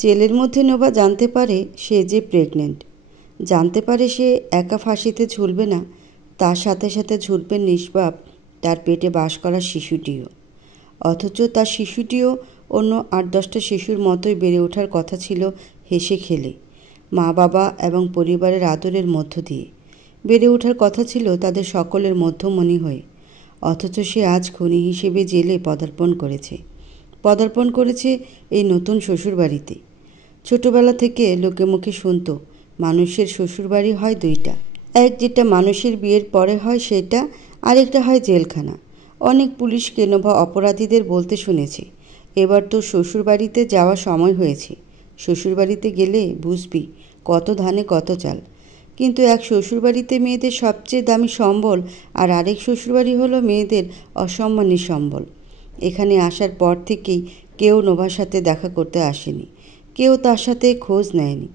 জেলের মধ্যে নোভা জানতে পারে সে যে প্রেগনেন্ট, জানতে পারে সে একা ফাঁসিতে ঝুলবে না, তার সাথে সাথে ঝুলবে নিষ্পাপ তার পেটে বাস করা শিশুটিও। অথচ তার শিশুটিও অন্য ৮-১০টা শিশুর মতোই বেড়ে ওঠার কথা ছিল হেসে খেলে, মা বাবা এবং পরিবারের আদরের মধ্য দিয়ে বেড়ে ওঠার কথা ছিল তাদের সকলের মধ্যমণি হয়ে। অথচ সে আজ খুনি হিসেবে জেলে পদার্পণ করেছে এই নতুন শ্বশুরবাড়িতে। ছোটবেলা থেকে লোকে মুখে শুনত মানুষের শ্বশুরবাড়ি হয় দুইটা, এক যেটা মানুষের বিয়ের পরে হয় সেটা, আরেকটা হয় জেলখানা। অনেক পুলিশকে নোভা অপরাধীদের বলতে শুনেছে, এবার তো শ্বশুরবাড়িতে যাওয়ার সময় হয়েছে, শ্বশুরবাড়িতে গেলে বুঝবি কত ধানে কত চাল। কিন্তু এক শ্বশুরবাড়িতে মেয়েদের সবচেয়ে দামি সম্বল, আর আরেক শ্বশুরবাড়ি হলো মেয়েদের অসম্মানী সম্বল। এখানে আসার পর থেকেই কেউ নোভার সাথে দেখা করতে আসেনি, কেউ তার সাথে খোঁজ নেয়নি।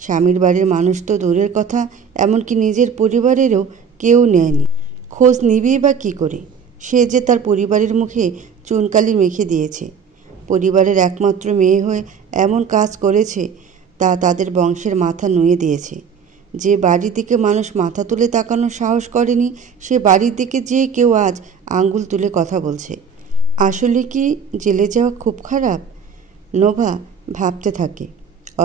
স্বামীর বাড়ির মানুষ তো দূরের কথা, এমনকি নিজের পরিবারেরও কেউ নেয়নি। খোঁজ নিবেই বা কী করে? সে যে তার পরিবারের মুখে চুনকালি মেখে দিয়েছে। পরিবারের একমাত্র মেয়ে হয়ে এমন কাজ করেছে তা তাদের বংশের মাথা নুয়ে দিয়েছে। যে বাড়ির দিকে মানুষ মাথা তুলে তাকানোর সাহস করেনি, সে বাড়ির দিকে যে কেউ আজ আঙ্গুল তুলে কথা বলছে। আসলে কি জেলে যাওয়া খুব খারাপ? নোভা ভাবতে থাকে।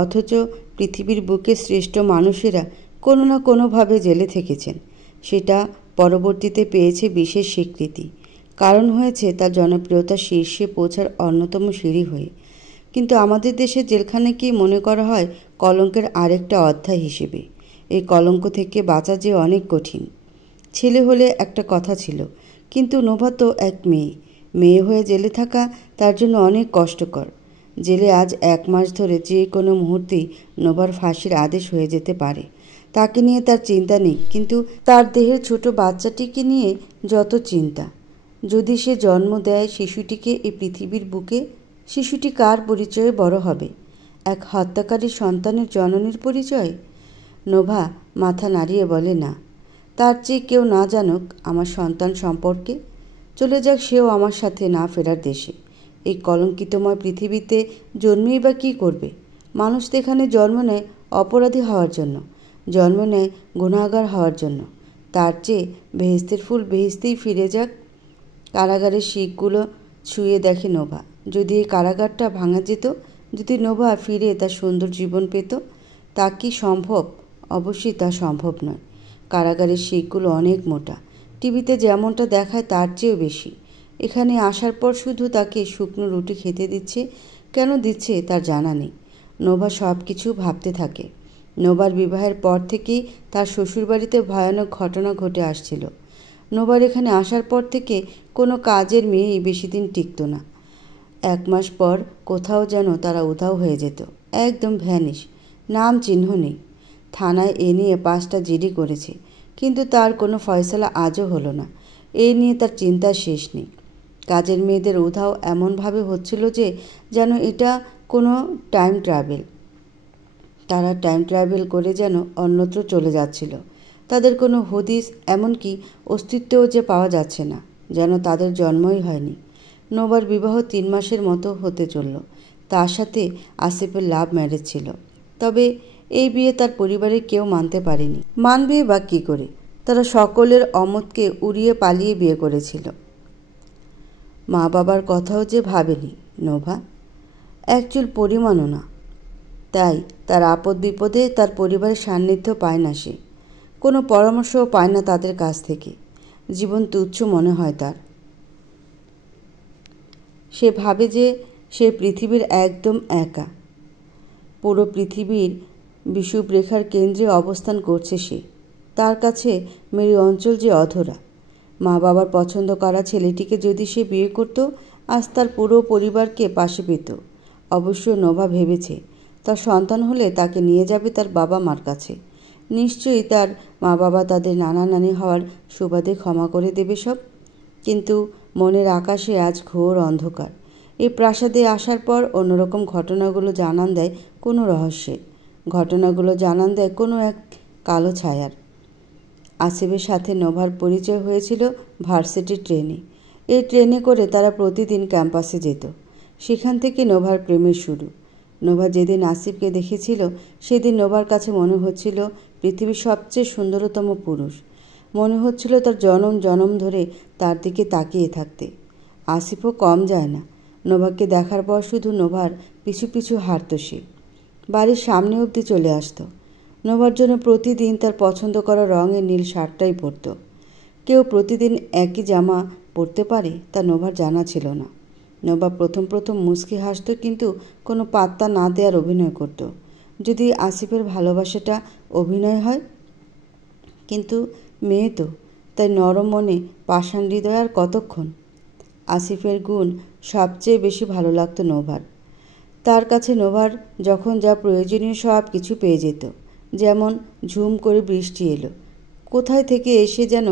অথচ পৃথিবীর বুকে শ্রেষ্ঠ মানুষেরা কোনো না কোনোভাবে জেলে থেকেছেন, সেটা পরবর্তীতে পেয়েছে বিশেষ স্বীকৃতি, কারণ হয়েছে তার জনপ্রিয়তার শীর্ষে পৌঁছার অন্যতম সিঁড়ি হয়ে। কিন্তু আমাদের দেশে জেলখানাকেই মনে করা হয় কলঙ্কের আরেকটা অধ্যায় হিসেবে। এই কলঙ্ক থেকে বাঁচা যে অনেক কঠিন। ছেলে হলে একটা কথা ছিল, কিন্তু নোভা তো এক মেয়ে হয়ে জেলে থাকা তার জন্য অনেক কষ্টকর। জেলে আজ ১ মাস ধরে যে কোনো মুহূর্তেই নোভার ফাঁসির আদেশ হয়ে যেতে পারে। তাকে নিয়ে তার চিন্তা নেই, কিন্তু তার দেহের ছোট বাচ্চাটিকে নিয়ে যত চিন্তা। যদি সে জন্ম দেয় শিশুটিকে এই পৃথিবীর বুকে, শিশুটি কার পরিচয়ে বড় হবে? এক হত্যাকারী সন্তানের জননীর পরিচয়? নোভা মাথা নাড়িয়ে বলে, না, তার চেয়ে কেউ না জানুক আমার সন্তান সম্পর্কে। চলে যাক সেও আমার সাথে না ফেরার দেশে। এই কলঙ্কিতময় পৃথিবীতে জন্মেই বা কী করবে? মানুষ তো এখানে জন্ম নেয় অপরাধী হওয়ার জন্য, জন্ম নেয় গুনাহগার হওয়ার জন্য। তার চেয়ে বেহেশতের ফুল বেহেশতেই ফিরে যাক। কারাগারের শিকগুলো ছুঁয়ে দেখে নোভা। যদি এই কারাগারটা ভাঙা যেত, যদি নোভা ফিরে তার সুন্দর জীবন পেত, তা কি সম্ভব? অবশ্যই তা সম্ভব নয়। কারাগারের শিকগুলো অনেক মোটা, টিভিতে যেমনটা দেখায় তার চেয়েও বেশি। এখানে আসার পর শুধু তাকে শুকনো রুটি খেতে দিচ্ছে, কেন দিচ্ছে তার জানা নেই। নোভা সব কিছু ভাবতে থাকে। নোভার বিবাহের পর থেকেই তার শ্বশুরবাড়িতে ভয়ানক ঘটনা ঘটে আসছিল। নোভার এখানে আসার পর থেকে কোনো কাজের মেয়েই বেশি দিন টিকত না। ১ মাস পর কোথাও যেন তারা উধাও হয়ে যেত, একদম ভ্যানিশ, নাম চিহ্ন নেই। থানায় এ নিয়ে ৫টা জিডি করেছে, কিন্তু তার কোনো ফয়সালা আজও হলো না। এই নিয়ে তার চিন্তার শেষ নেই। কাজের মেয়েদের উধাও এমনভাবে হচ্ছিল যে যেন এটা কোনো টাইম ট্রাভেল। তারা টাইম ট্রাভেল করে যেন অন্যত্র চলে যাচ্ছিল। তাদের কোনো হদিস, এমনকি অস্তিত্বও যে পাওয়া যাচ্ছে না, যেন তাদের জন্মই হয়নি। নোভার বিবাহ ৩ মাসের মতো হতে চলল। তার সাথে আসিফের লাভ ম্যারেজ ছিল, তবে এই বিয়ে তার পরিবারের কেউ মানতে পারেনি। মানবে বা কী করে? তারা সকলের অমতকে উড়িয়ে পালিয়ে বিয়ে করেছিল। মা বাবার কথাও যে ভাবেনি নোভা, একচুল পরিমাণও না। তাই তার আপদ বিপদে তার পরিবারের সান্নিধ্য পায় না সে, কোনো পরামর্শও পায় না তাদের কাছ থেকে। জীবন তুচ্ছ মনে হয় তার। সে ভাবে যে সে পৃথিবীর একদম একা। পুরো পৃথিবীর বিষুবরেখার কেন্দ্রে অবস্থান করছে সে। তার কাছে মেরু অঞ্চল যে অধরা। মা বাবার পছন্দ করা ছেলেটিকে যদি সে বিয়ে করত, আজ তার পুরো পরিবারকে পাশে পেত। অবশ্য নোভা ভেবেছে তার সন্তান হলে তাকে নিয়ে যাবে তার বাবা মার কাছে। নিশ্চয়ই তার মা বাবা তাদের নানা নানি হওয়ার সুবাদে ক্ষমা করে দেবে সব। কিন্তু মনের আকাশে আজ ঘোর অন্ধকার। এই প্রাসাদে আসার পর অন্যরকম ঘটনাগুলো জানান দেয় কোনো রহস্যের, ঘটনাগুলো জানান দেয় কোনো এক কালো ছায়ার। আসিফের সাথে নোভার পরিচয় হয়েছিল ভার্সিটির ট্রেনে। এই ট্রেনে করে তারা প্রতিদিন ক্যাম্পাসে যেত। সেখান থেকে নোভার প্রেমের শুরু। নোভা যেদিন আসিফকে দেখেছিল সেদিন নোভার কাছে মনে হচ্ছিল পৃথিবীর সবচেয়ে সুন্দরতম পুরুষ। মনে হচ্ছিল তার জনম জনম ধরে তার দিকে তাকিয়ে থাকতে। আসিফও কম যায় না। নোভাকে দেখার পর শুধু নোভার পিছু পিছু হাঁটত সে। বাড়ির সামনে অবধি চলে আসতো। নোভার জন্য প্রতিদিন তার পছন্দ করা রঙের নীল শার্টটাই পরত। কেউ প্রতিদিন একই জামা পরতে পারে তা নোভার জানা ছিল না। নোভা প্রথম প্রথম মুচকি হাসত, কিন্তু কোনো পাত্তা না দেওয়ার অভিনয় করত, যদি আসিফের ভালোবাসাটা অভিনয় হয়। কিন্তু মেয়ে তো, তাই নরম মনে পাষাণ হৃদয় আর কতক্ষণ। আসিফের গুণ সবচেয়ে বেশি ভালো লাগতো নোভার। তার কাছে নোভার যখন যা প্রয়োজনীয় সব কিছু পেয়ে যেত। যেমন ঝুম করে বৃষ্টি এলো, কোথায় থেকে এসে যেন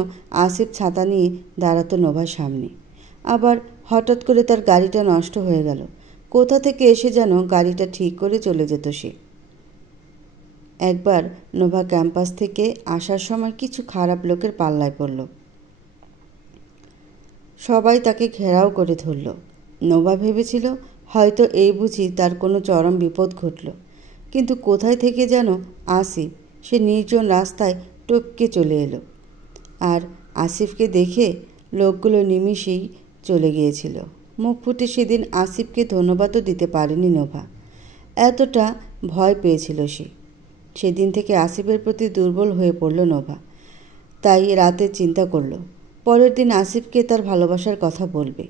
আসিফ ছাতা নিয়ে দাঁড়াতো নোভার সামনে। আবার হঠাৎ করে তার গাড়িটা নষ্ট হয়ে গেল, কোথা থেকে এসে যেন গাড়িটা ঠিক করে চলে যেত সে। একবার নোভা ক্যাম্পাস থেকে আসার সময় কিছু খারাপ লোকের পাল্লায় পড়ল। সবাই তাকে ঘেরাও করে ধরল। নোভা ভেবেছিল হয়তো এই বুঝি তার কোনো চরম বিপদ ঘটল, কিন্তু কোথায় থেকে যেন আসিফ সে নির্জন রাস্তায় টপকে চলে এলো। আর আসিফকে দেখে লোকগুলো নিমিষেই চলে গিয়েছিল। মুখ ফুটে সেদিন আসিফকে ধন্যবাদও দিতে পারেনি নোভা, এতটা ভয় পেয়েছিল সে। সেদিন থেকে আসিফের প্রতি দুর্বল হয়ে পড়ল নোভা। তাই রাতে চিন্তা করল পরের দিন আসিফকে তার ভালোবাসার কথা বলবে,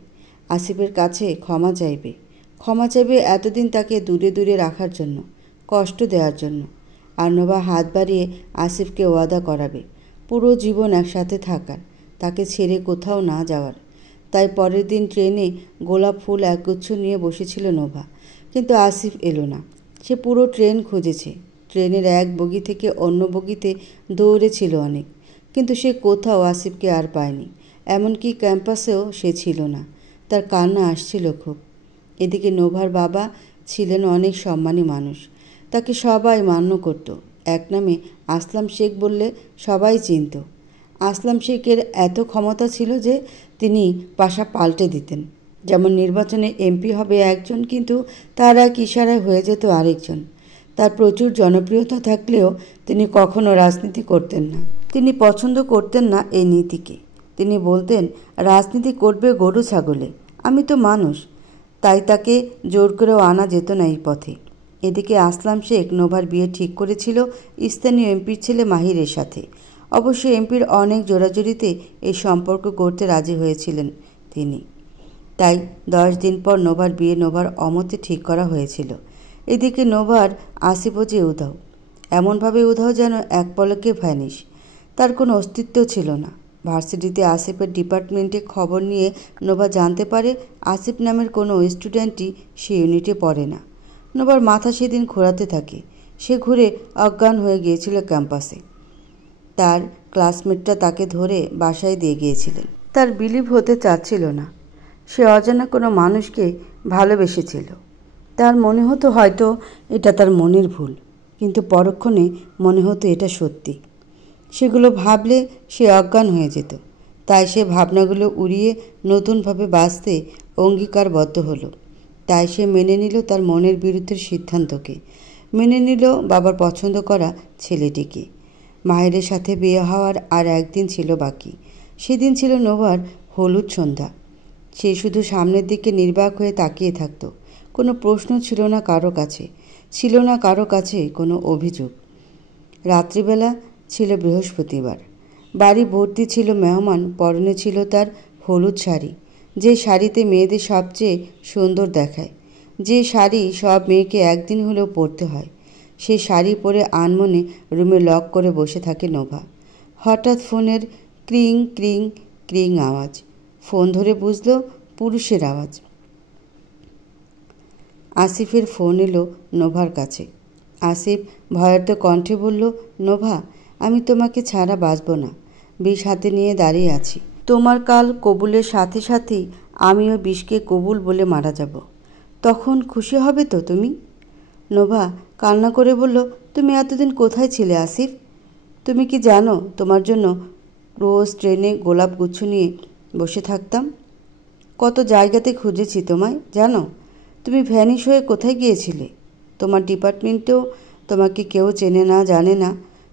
আসিফের কাছে ক্ষমা চাইবে এতদিন তাকে দূরে দূরে রাখার জন্য, কষ্ট দেওয়ার জন্য। আর নোভা হাত বাড়িয়ে আসিফকে ওয়াদা করাবে পুরো জীবন একসাথে থাকার, তাকে ছেড়ে কোথাও না যাওয়ার। তাই পরের দিন ট্রেনে গোলাপ ফুল একগুচ্ছ নিয়ে বসেছিল নোভা, কিন্তু আসিফ এলো না। সে পুরো ট্রেন খুঁজেছে, ট্রেনের এক বগি থেকে অন্য বগিতে দৌড়েছিল অনেক, কিন্তু সে কোথাও আসিফকে আর পায়নি। এমনকি ক্যাম্পাসেও সে ছিল না। তার কান্না আসছিল খুব। এদিকে নোভার বাবা ছিলেন অনেক সম্মানী মানুষ, তাকে সবাই মান্য করত। এক নামে আসলাম শেখ বললে সবাই চিনত। আসলাম শেখের এত ক্ষমতা ছিল যে তিনি পাশা পাল্টে দিতেন। যেমন নির্বাচনে এমপি হবে একজন, কিন্তু তার এক ইশারায় হয়ে যেত আরেকজন। তার প্রচুর জনপ্রিয়তা থাকলেও তিনি কখনো রাজনীতি করতেন না। তিনি পছন্দ করতেন না এই নীতিকে। তিনি বলতেন রাজনীতি করবে গরু ছাগলে, আমি তো মানুষ। তাই তাকে জোর করেও আনা যেত না এই পথে। এদিকে আসলাম শেখ নোভার বিয়ে ঠিক করেছিল স্থানীয় এমপির ছেলে মাহিরের সাথে। অবশ্য এমপির অনেক জোরাজুরিতে এই সম্পর্ক করতে রাজি হয়েছিলেন তিনি। তাই 10 দিন পর নোভার বিয়ে নোভার অমতে ঠিক করা হয়েছিল। এদিকে নোভার আসিফও যে উধাও, এমনভাবে উধাও যেন এক পলকে ভ্যানিশ, তার কোনো অস্তিত্ব ছিল না। ভার্সিটিতে আসিফের ডিপার্টমেন্টে খবর নিয়ে নোভা জানতে পারে আসিফ নামের কোনো স্টুডেন্টই সে ইউনিটে পড়ে না। নোভার মাথা সেদিন ঘোরাতে থাকে। সে ঘুরে অজ্ঞান হয়ে গিয়েছিল ক্যাম্পাসে। তার ক্লাসমেটরা তাকে ধরে বাসায় দিয়ে গিয়েছিলেন। তার বিলিভ হতে চাচ্ছিল না সে অজানা কোনো মানুষকে ভালোবেসেছিল। তার মনে হতো হয়তো এটা তার মনের ভুল, কিন্তু পরক্ষণে মনে হতো এটা সত্যি। সেগুলো ভাবলে সে অজ্ঞান হয়ে যেত। তাই সে ভাবনাগুলো উড়িয়ে নতুনভাবে বাঁচতে অঙ্গীকারবদ্ধ হলো। তাই সে মেনে নিল তার মনের বিরুদ্ধের সিদ্ধান্তকে, মেনে নিল বাবার পছন্দ করা ছেলেটিকে। মাহিরের সাথে বিয়ে হওয়ার আর একদিন ছিল বাকি। সেদিন ছিল নোভার হলুদ সন্ধ্যা। সে শুধু সামনের দিকে নির্বাক হয়ে তাকিয়ে থাকত। কোনো প্রশ্ন ছিল না কারো কাছে, ছিল না কারো কাছে কোনো অভিযোগ। রাত্রিবেলা ছিল বৃহস্পতিবার। বাড়ি ভর্তি ছিল মেহমান। পরনে ছিল তার হলুদ শাড়ি, যে শাড়িতে মেয়েদের সবচেয়ে সুন্দর দেখায়, যে শাড়ি সব মেয়েকে একদিন হলেও পরতে হয়। সেই শাড়ি পরে আনমনে রুমে লক করে বসে থাকে নোভা। হঠাৎ ফোনের ক্রিং ক্রিং ক্রিং আওয়াজ। ফোন ধরে বুঝল পুরুষের আওয়াজ। আসিফের ফোন এলো নোভার কাছে। আসিফ ভয়ার্ত কণ্ঠে বলল, নোভা, আমি তোমাকে ছাড়া বাঁচব না। বিষ হাতে নিয়ে দাঁড়িয়ে আছি। তোমার কাল কবুলের সাথে সাথেই আমিও বিষকে কবুল বলে মারা যাব। তখন খুশি হবে তো তুমি? নোভা কান্না করে বলল, তুমি এতদিন কোথায় ছিলে আসিফ? তুমি কি জানো তোমার জন্য রোজ ট্রেনে গোলাপ গুচ্ছ নিয়ে বসে থাকতাম? কত জায়গাতে খুঁজেছি তোমায় জানো? তুমি ভ্যানিশ হয়ে কোথায় গিয়েছিলে? তোমার ডিপার্টমেন্টেও তোমাকে কেউ চেনে না, জানে না।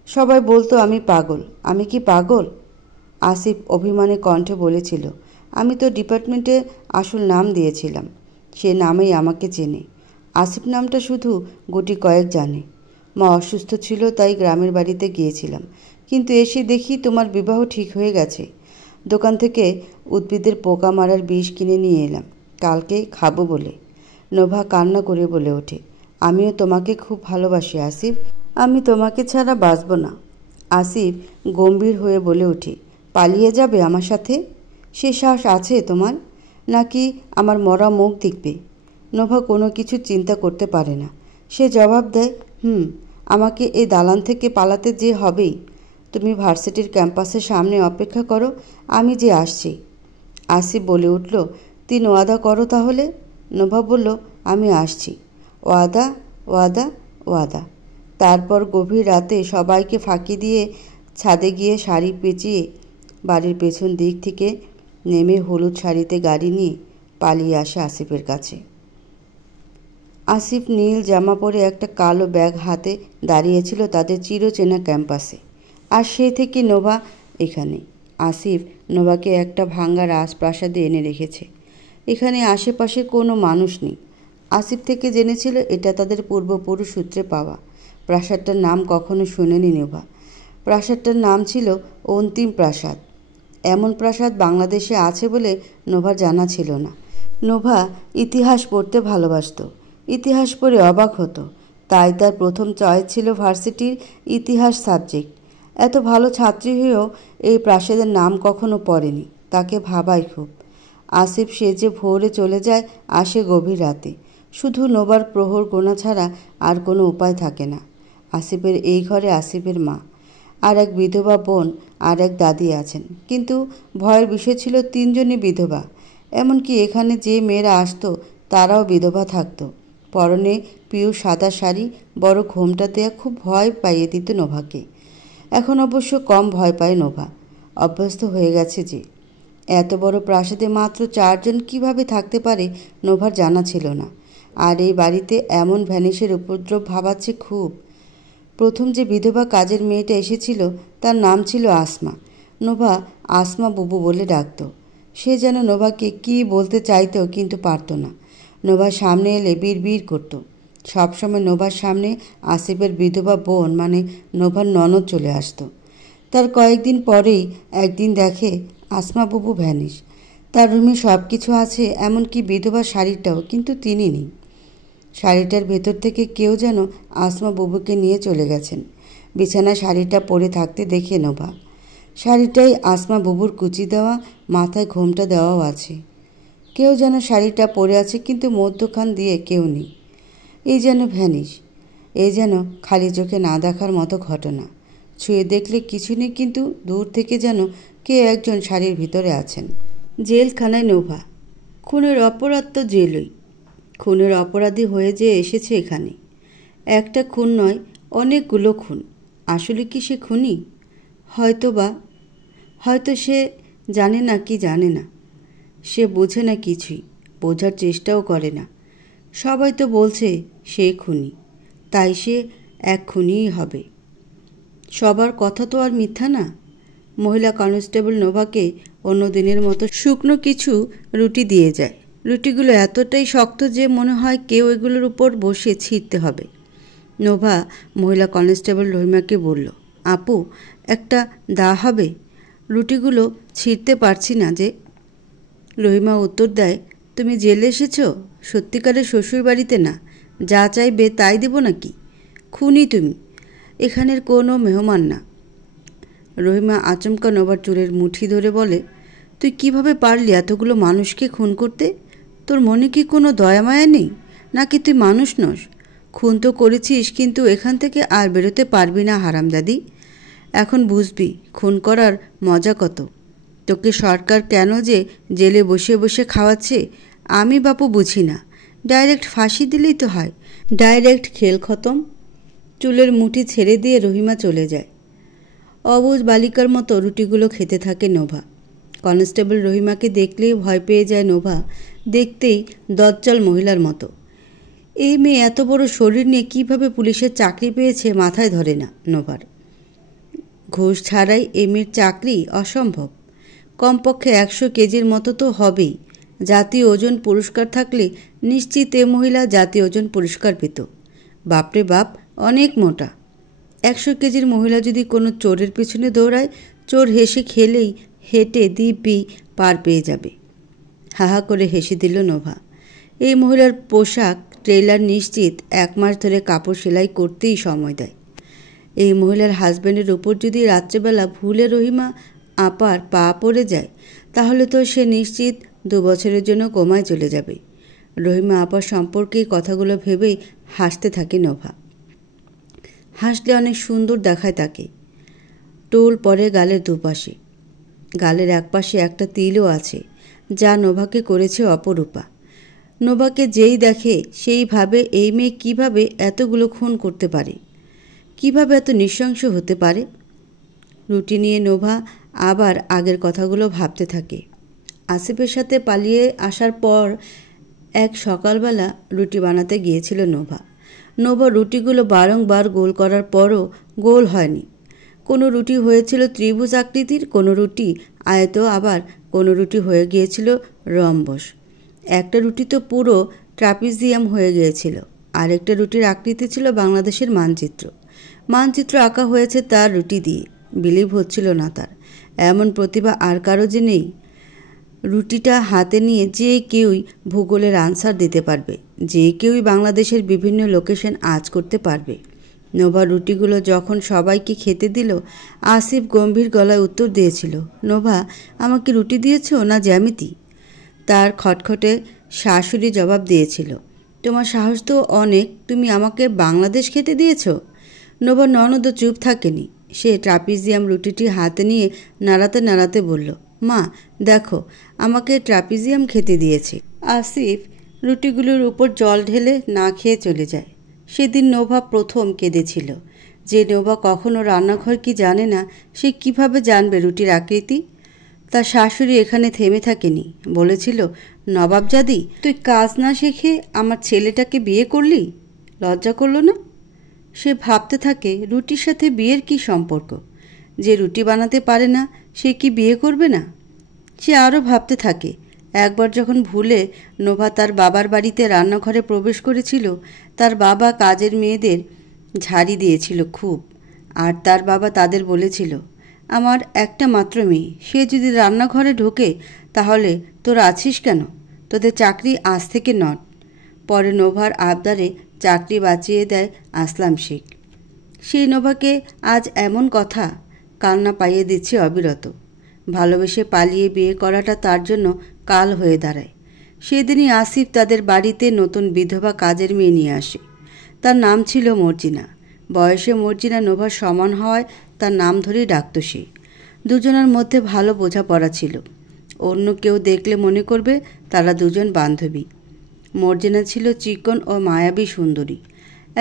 সবাই বলতো আমি পাগল। আমি কি পাগল? আসিফ অভিমানে কণ্ঠে বলেছিল, আমি তো ডিপার্টমেন্টে আসল নাম দিয়েছিলাম, সে নামেই আমাকে চেনে। আসিফ নামটা শুধু গুটি কয়েক জানে। মা অসুস্থ ছিল, তাই গ্রামের বাড়িতে গিয়েছিলাম, কিন্তু এসে দেখি তোমার বিবাহ ঠিক হয়ে গেছে। দোকান থেকে উদ্ভিদের পোকা মারার বিষ কিনে নিয়ে এলাম, কালকে খাবো বলে। নোভা কান্না করে বলে ওঠে, আমিও তোমাকে খুব ভালোবাসি আসিফ, আমি তোমাকে ছাড়া বাঁচব না। আসিফ গম্ভীর হয়ে বলে ওঠে, পালিয়ে যাবে আমার সাথে? সে সাহস আছে তোমার? নাকি আমার মরা মুখ দেখবে? নোভা কোনো কিছু চিন্তা করতে পারে না। সে জবাব দেয়, আমাকে এই দালান থেকে পালাতে যে হবেই। তুমি ভার্সিটির ক্যাম্পাসের সামনে অপেক্ষা করো, আমি যে আসছি। আসিফ বলে উঠল, তুই ওয়াদা করো তাহলে। নোভা বলল, আমি আসছি। ওয়াদা, ওয়াদা, ওয়াদা। তারপর গভীর রাতে সবাইকে ফাঁকি দিয়ে ছাদে গিয়ে শাড়ি পেঁচিয়ে বাড়ির পেছন দিক থেকে নেমে হলুদ শাড়িতে গাড়ি নিয়ে পালিয়ে আসে আসিফের কাছে। আসিফ নীল জামা পরে একটা কালো ব্যাগ হাতে দাঁড়িয়েছিল তাদের চিরচেনা ক্যাম্পাসে। আর সে থেকে নোভা এখানে। আসিফ নোভাকে একটা ভাঙ্গা রাজপ্রাসাদে এনে রেখেছে। এখানে আশেপাশে কোনো মানুষ নেই। আসিফ থেকে জেনেছিল এটা তাদের পূর্বপুরুষ সূত্রে পাওয়া। প্রাসাদটার নাম কখনো শোনেনি নোভা। প্রাসাদটার নাম ছিল অন্তিম প্রাসাদ। এমন প্রাসাদ বাংলাদেশে আছে বলে নোভার জানা ছিল না। নোভা ইতিহাস পড়তে ভালোবাসত। ইতিহাস পড়ে অবাক হতো। তাই তার প্রথম চয়েস ছিল ভার্সিটির ইতিহাস সাবজেক্ট। এত ভালো ছাত্রী হয়েও এই প্রাসাদের নাম কখনো পড়েনি। তাকে ভাবায় খুব। আসিফ সেজে ভোরে চলে যায়, আসে গভীর রাতে। শুধু নোভার প্রহর গোনা ছাড়া আর কোনো উপায় থাকে না। আসিফের এই ঘরে আসিফের মা, আর এক বিধবা বোন, আর এক দাদি আছেন। কিন্তু ভয়ের বিষয় ছিল তিনজনই বিধবা। এমনকি এখানে যে মেয়েরা আসতো তারাও বিধবা থাকতো। পরনে পিওর সাদা শাড়ি, বড় ঘোমটা দেয়া খুব ভয় পাইয়ে দিত নোভাকে। এখন অবশ্য কম ভয় পায় নোভা, অভ্যস্ত হয়ে গেছে যে। এত বড় প্রাসাদে মাত্র 4 জন কীভাবে থাকতে পারে নোভার জানা ছিল না। আর এই বাড়িতে এমন ভ্যানিসের উপদ্রব ভাবাচ্ছে খুব। প্রথম যে বিধবা কাজের মেয়েটা এসেছিল তার নাম ছিল আসমা। নোভা আসমা বুবু বলে ডাকত। সে যেন নোভাকে কী বলতে চাইত কিন্তু পারত না। নোভার সামনে এলে বিড়বিড় করত। সবসময় নোভার সামনে আসিফের বিধবা বোন মানে নোভার ননদ চলে আসতো। তার কয়েকদিন পরেই একদিন দেখে আসমা বুবু ভ্যানিশ। তার রুমে সব কিছু আছে, এমনকি বিধবা শাড়িটাও, কিন্তু তিনি নেই। শাড়িটার ভেতর থেকে কেউ যেন আসমা বুবুকে নিয়ে চলে গেছেন। বিছানায় শাড়িটা পরে থাকতে দেখে নোভা। শাড়িটাই আসমা বুবুর কুচি দেওয়া, মাথায় ঘোমটা দেওয়াও আছে। কেউ যেন শাড়িটা পরে আছে, কিন্তু মধ্যখান দিয়ে কেউ নেই। এই যেন ভ্যানিশ। এই যেন খালি চোখে না দেখার মতো ঘটনা। ছুঁয়ে দেখলে কিছু নেই, কিন্তু দূর থেকে যেন কে একজন শাড়ির ভিতরে আছেন। জেলখানায় নোভা। খুনের অপরাধ তো জেলই। খুনের অপরাধী হয়ে যে এসেছে এখানে। একটা খুন নয়, অনেকগুলো খুন। আসলে কি সে খুনি? হয়তো সে জানে না কি জানে না। সে বোঝে না কিছুই, বোঝার চেষ্টাও করে না। সবাই তো বলছে সে খুনি, তাই সে এক খুনিই হবে। সবার কথা তো আর মিথ্যা না। মহিলা কনস্টেবল নোভাকে অন্য দিনের মতো শুকনো কিছু রুটি দিয়ে যায়। রুটিগুলো এতটাই শক্ত যে মনে হয় কেউ এগুলোর উপর বসে ছিঁড়তে হবে। নোভা মহিলা কনস্টেবল রহিমাকে বলল, আপু, একটা দা হবে? রুটিগুলো ছিঁড়তে পারছি না যে। রহিমা উত্তর দেয়, তুমি জেলে এসেছো? সত্যিকারের শ্বশুর বাড়িতে না। যা চাইবে তাই দেব নাকি? খুনি তুমি, এখানের কোনো মেহমান না। রহিমা আচমকা নোভার চুলের মুঠি ধরে বলে, তুই কিভাবে পারলি এতগুলো মানুষকে খুন করতে? তোর মনে কি কোনো দয়া মায়া নেই? নাকি তুই মানুষ নস? খুন তো করেছিস, কিন্তু এখান থেকে আর বেরোতে পারবি না হারামজাদি। এখন বুঝবি খুন করার মজা কত। তোকে সরকার কেন যে জেলে বসে বসে খাওয়াচ্ছে আমি বাপু বুঝি না। ডাইরেক্ট ফাঁসি দিলেই তো হয়, ডাইরেক্ট খেল খতম। চুলের মুঠি ছেড়ে দিয়ে রহিমা চলে যায়। অবুঝ বালিকার মতো রুটিগুলো খেতে থাকে নোভা। কনস্টেবল রহিমাকে দেখলেই ভয় পেয়ে যায় নোভা, দেখতেই দজ্জাল মহিলার মতো। এই মেয়ে এত বড় শরীর নিয়ে কীভাবে পুলিশের চাকরি পেয়েছে মাথায় ধরে না নোভার। ঘুষ ছাড়াই এই মেয়ের চাকরি অসম্ভব। কমপক্ষে 100 কেজির মতো তো হবেই। জাতীয় ওজন পুরস্কার থাকলে নিশ্চিত এ মহিলা জাতীয় ওজন পুরস্কার পেত। বাপরে বাপ, অনেক মোটা। 100 কেজির মহিলা যদি কোনো চোরের পিছনে দৌড়ায়, চোর হেসে খেলেই হেঁটে দিব্যি পার পেয়ে যাবে। হাহা করে হেসে দিল নোভা। এই মহিলার পোশাক ট্রেলার নিশ্চিত 1 মাস ধরে কাপড় সেলাই করতেই সময় দেয়। এই মহিলার হাজব্যান্ডের উপর যদি রাত্রেবেলা ভুলে রহিমা আপার পা পড়ে যায়, তাহলে তো সে নিশ্চিত 2 বছরের জন্য কোমায় চলে যাবে। রহিমা আপার সম্পর্কে কথাগুলো ভেবেই হাসতে থাকে নোভা। হাসলে অনেক সুন্দর দেখায় তাকে। টোল পরে গালের দুপাশে। গালের একপাশে একটা তিলও আছে, যা নোভাকে করেছে অপরূপা। নোভাকে যেই দেখে সেই ভাবে এই মেয়ে কীভাবে এতগুলো খুন করতে পারে, কিভাবে এত নৃশংস হতে পারে। রুটি নিয়ে নোভা আবার আগের কথাগুলো ভাবতে থাকে। আসিফের সাথে পালিয়ে আসার পর এক সকালবেলা রুটি বানাতে গিয়েছিল নোভা। রুটিগুলো বারংবার গোল করার পরও গোল হয়নি। কোনো রুটি হয়েছিল ত্রিভুজ আকৃতির, কোনো রুটি আয়ত, আবার কোনো রুটি হয়ে গিয়েছিল রম্বস। একটা রুটি তো পুরো ট্রাপিজিয়াম হয়ে গিয়েছিল। আরেকটা রুটির আকৃতি ছিল বাংলাদেশের মানচিত্র আঁকা হয়েছে তার রুটি দিয়ে। বিলিভ হচ্ছিল না তার। এমন প্রতিভা আর কারো যে নেই। রুটিটা হাতে নিয়ে যে কেউই ভূগোলের আনসার দিতে পারবে, যে কেউই বাংলাদেশের বিভিন্ন লোকেশন আঁচ করতে পারবে। নোভা রুটিগুলো যখন সবাইকে খেতে দিল, আসিফ গম্ভীর গলায় উত্তর দিয়েছিল, নোভা, আমাকে রুটি দিয়েছ না জ্যামিতি? তার খটখটে শাশুড়ি জবাব দিয়েছিল, তোমার সাহস তো অনেক, তুমি আমাকে বাংলাদেশ খেতে দিয়েছ। নোভার ননদও চুপ থাকেনি। সে ট্রাপিজিয়াম রুটিটি হাতে নিয়ে নাড়াতে নাড়াতে বলল, মা দেখো, আমাকে ট্রাপিজিয়াম খেতে দিয়েছে। আসিফ রুটিগুলোর উপর জল ঢেলে না খেয়ে চলে যায়। সেদিন নোভা প্রথম কেঁদেছিল। যে নোভা কখনো রান্নাঘর কি জানে না, সে কিভাবে জানবে রুটির আকৃতি? তার শাশুড়ি এখানে থেমে থাকেনি। বলেছিল, নবাবজাদি, তুই কাজ না শিখে আমার ছেলেটাকে বিয়ে করলি? লজ্জা করল না? সে ভাবতে থাকে রুটির সাথে বিয়ের কি সম্পর্ক? যে রুটি বানাতে পারে না সে কি বিয়ে করবে না? সে আরও ভাবতে থাকে, একবার যখন ভুলে নোভা তার বাবার বাড়িতে রান্নাঘরে প্রবেশ করেছিল, তার বাবা কাজের মেয়েদের ঝাড়ি দিয়েছিল খুব। আর তার বাবা তাদের বলেছিল, আমার একটা মাত্র মেয়ে, সে যদি রান্নাঘরে ঢোকে তাহলে তোরা আছিস কেন? তোদের চাকরি আজ থেকে নট। পরে নোভার আবদারে চাকরি বাঁচিয়ে দেয় আসলাম শেখ। সেই নোভাকে আজ এমন কথা কান্না পাইয়ে দিচ্ছে অবিরত। ভালোবেসে পালিয়ে বিয়ে করাটা তার জন্য কাল হয়ে দাঁড়ায়। সেদিনই আসিফ তাদের বাড়িতে নতুন বিধবা কাজের মেয়ে নিয়ে আসে। তার নাম ছিল মর্জিনা। বয়সে মর্জিনা নোভার সমান হওয়ায় তার নাম ধরেই ডাকত সে। দুজনের মধ্যে ভালো বোঝাপড়া ছিল। অন্য কেউ দেখলে মনে করবে তারা দুজন বান্ধবী। মর্জিনা ছিল চিকন ও মায়াবী সুন্দরী।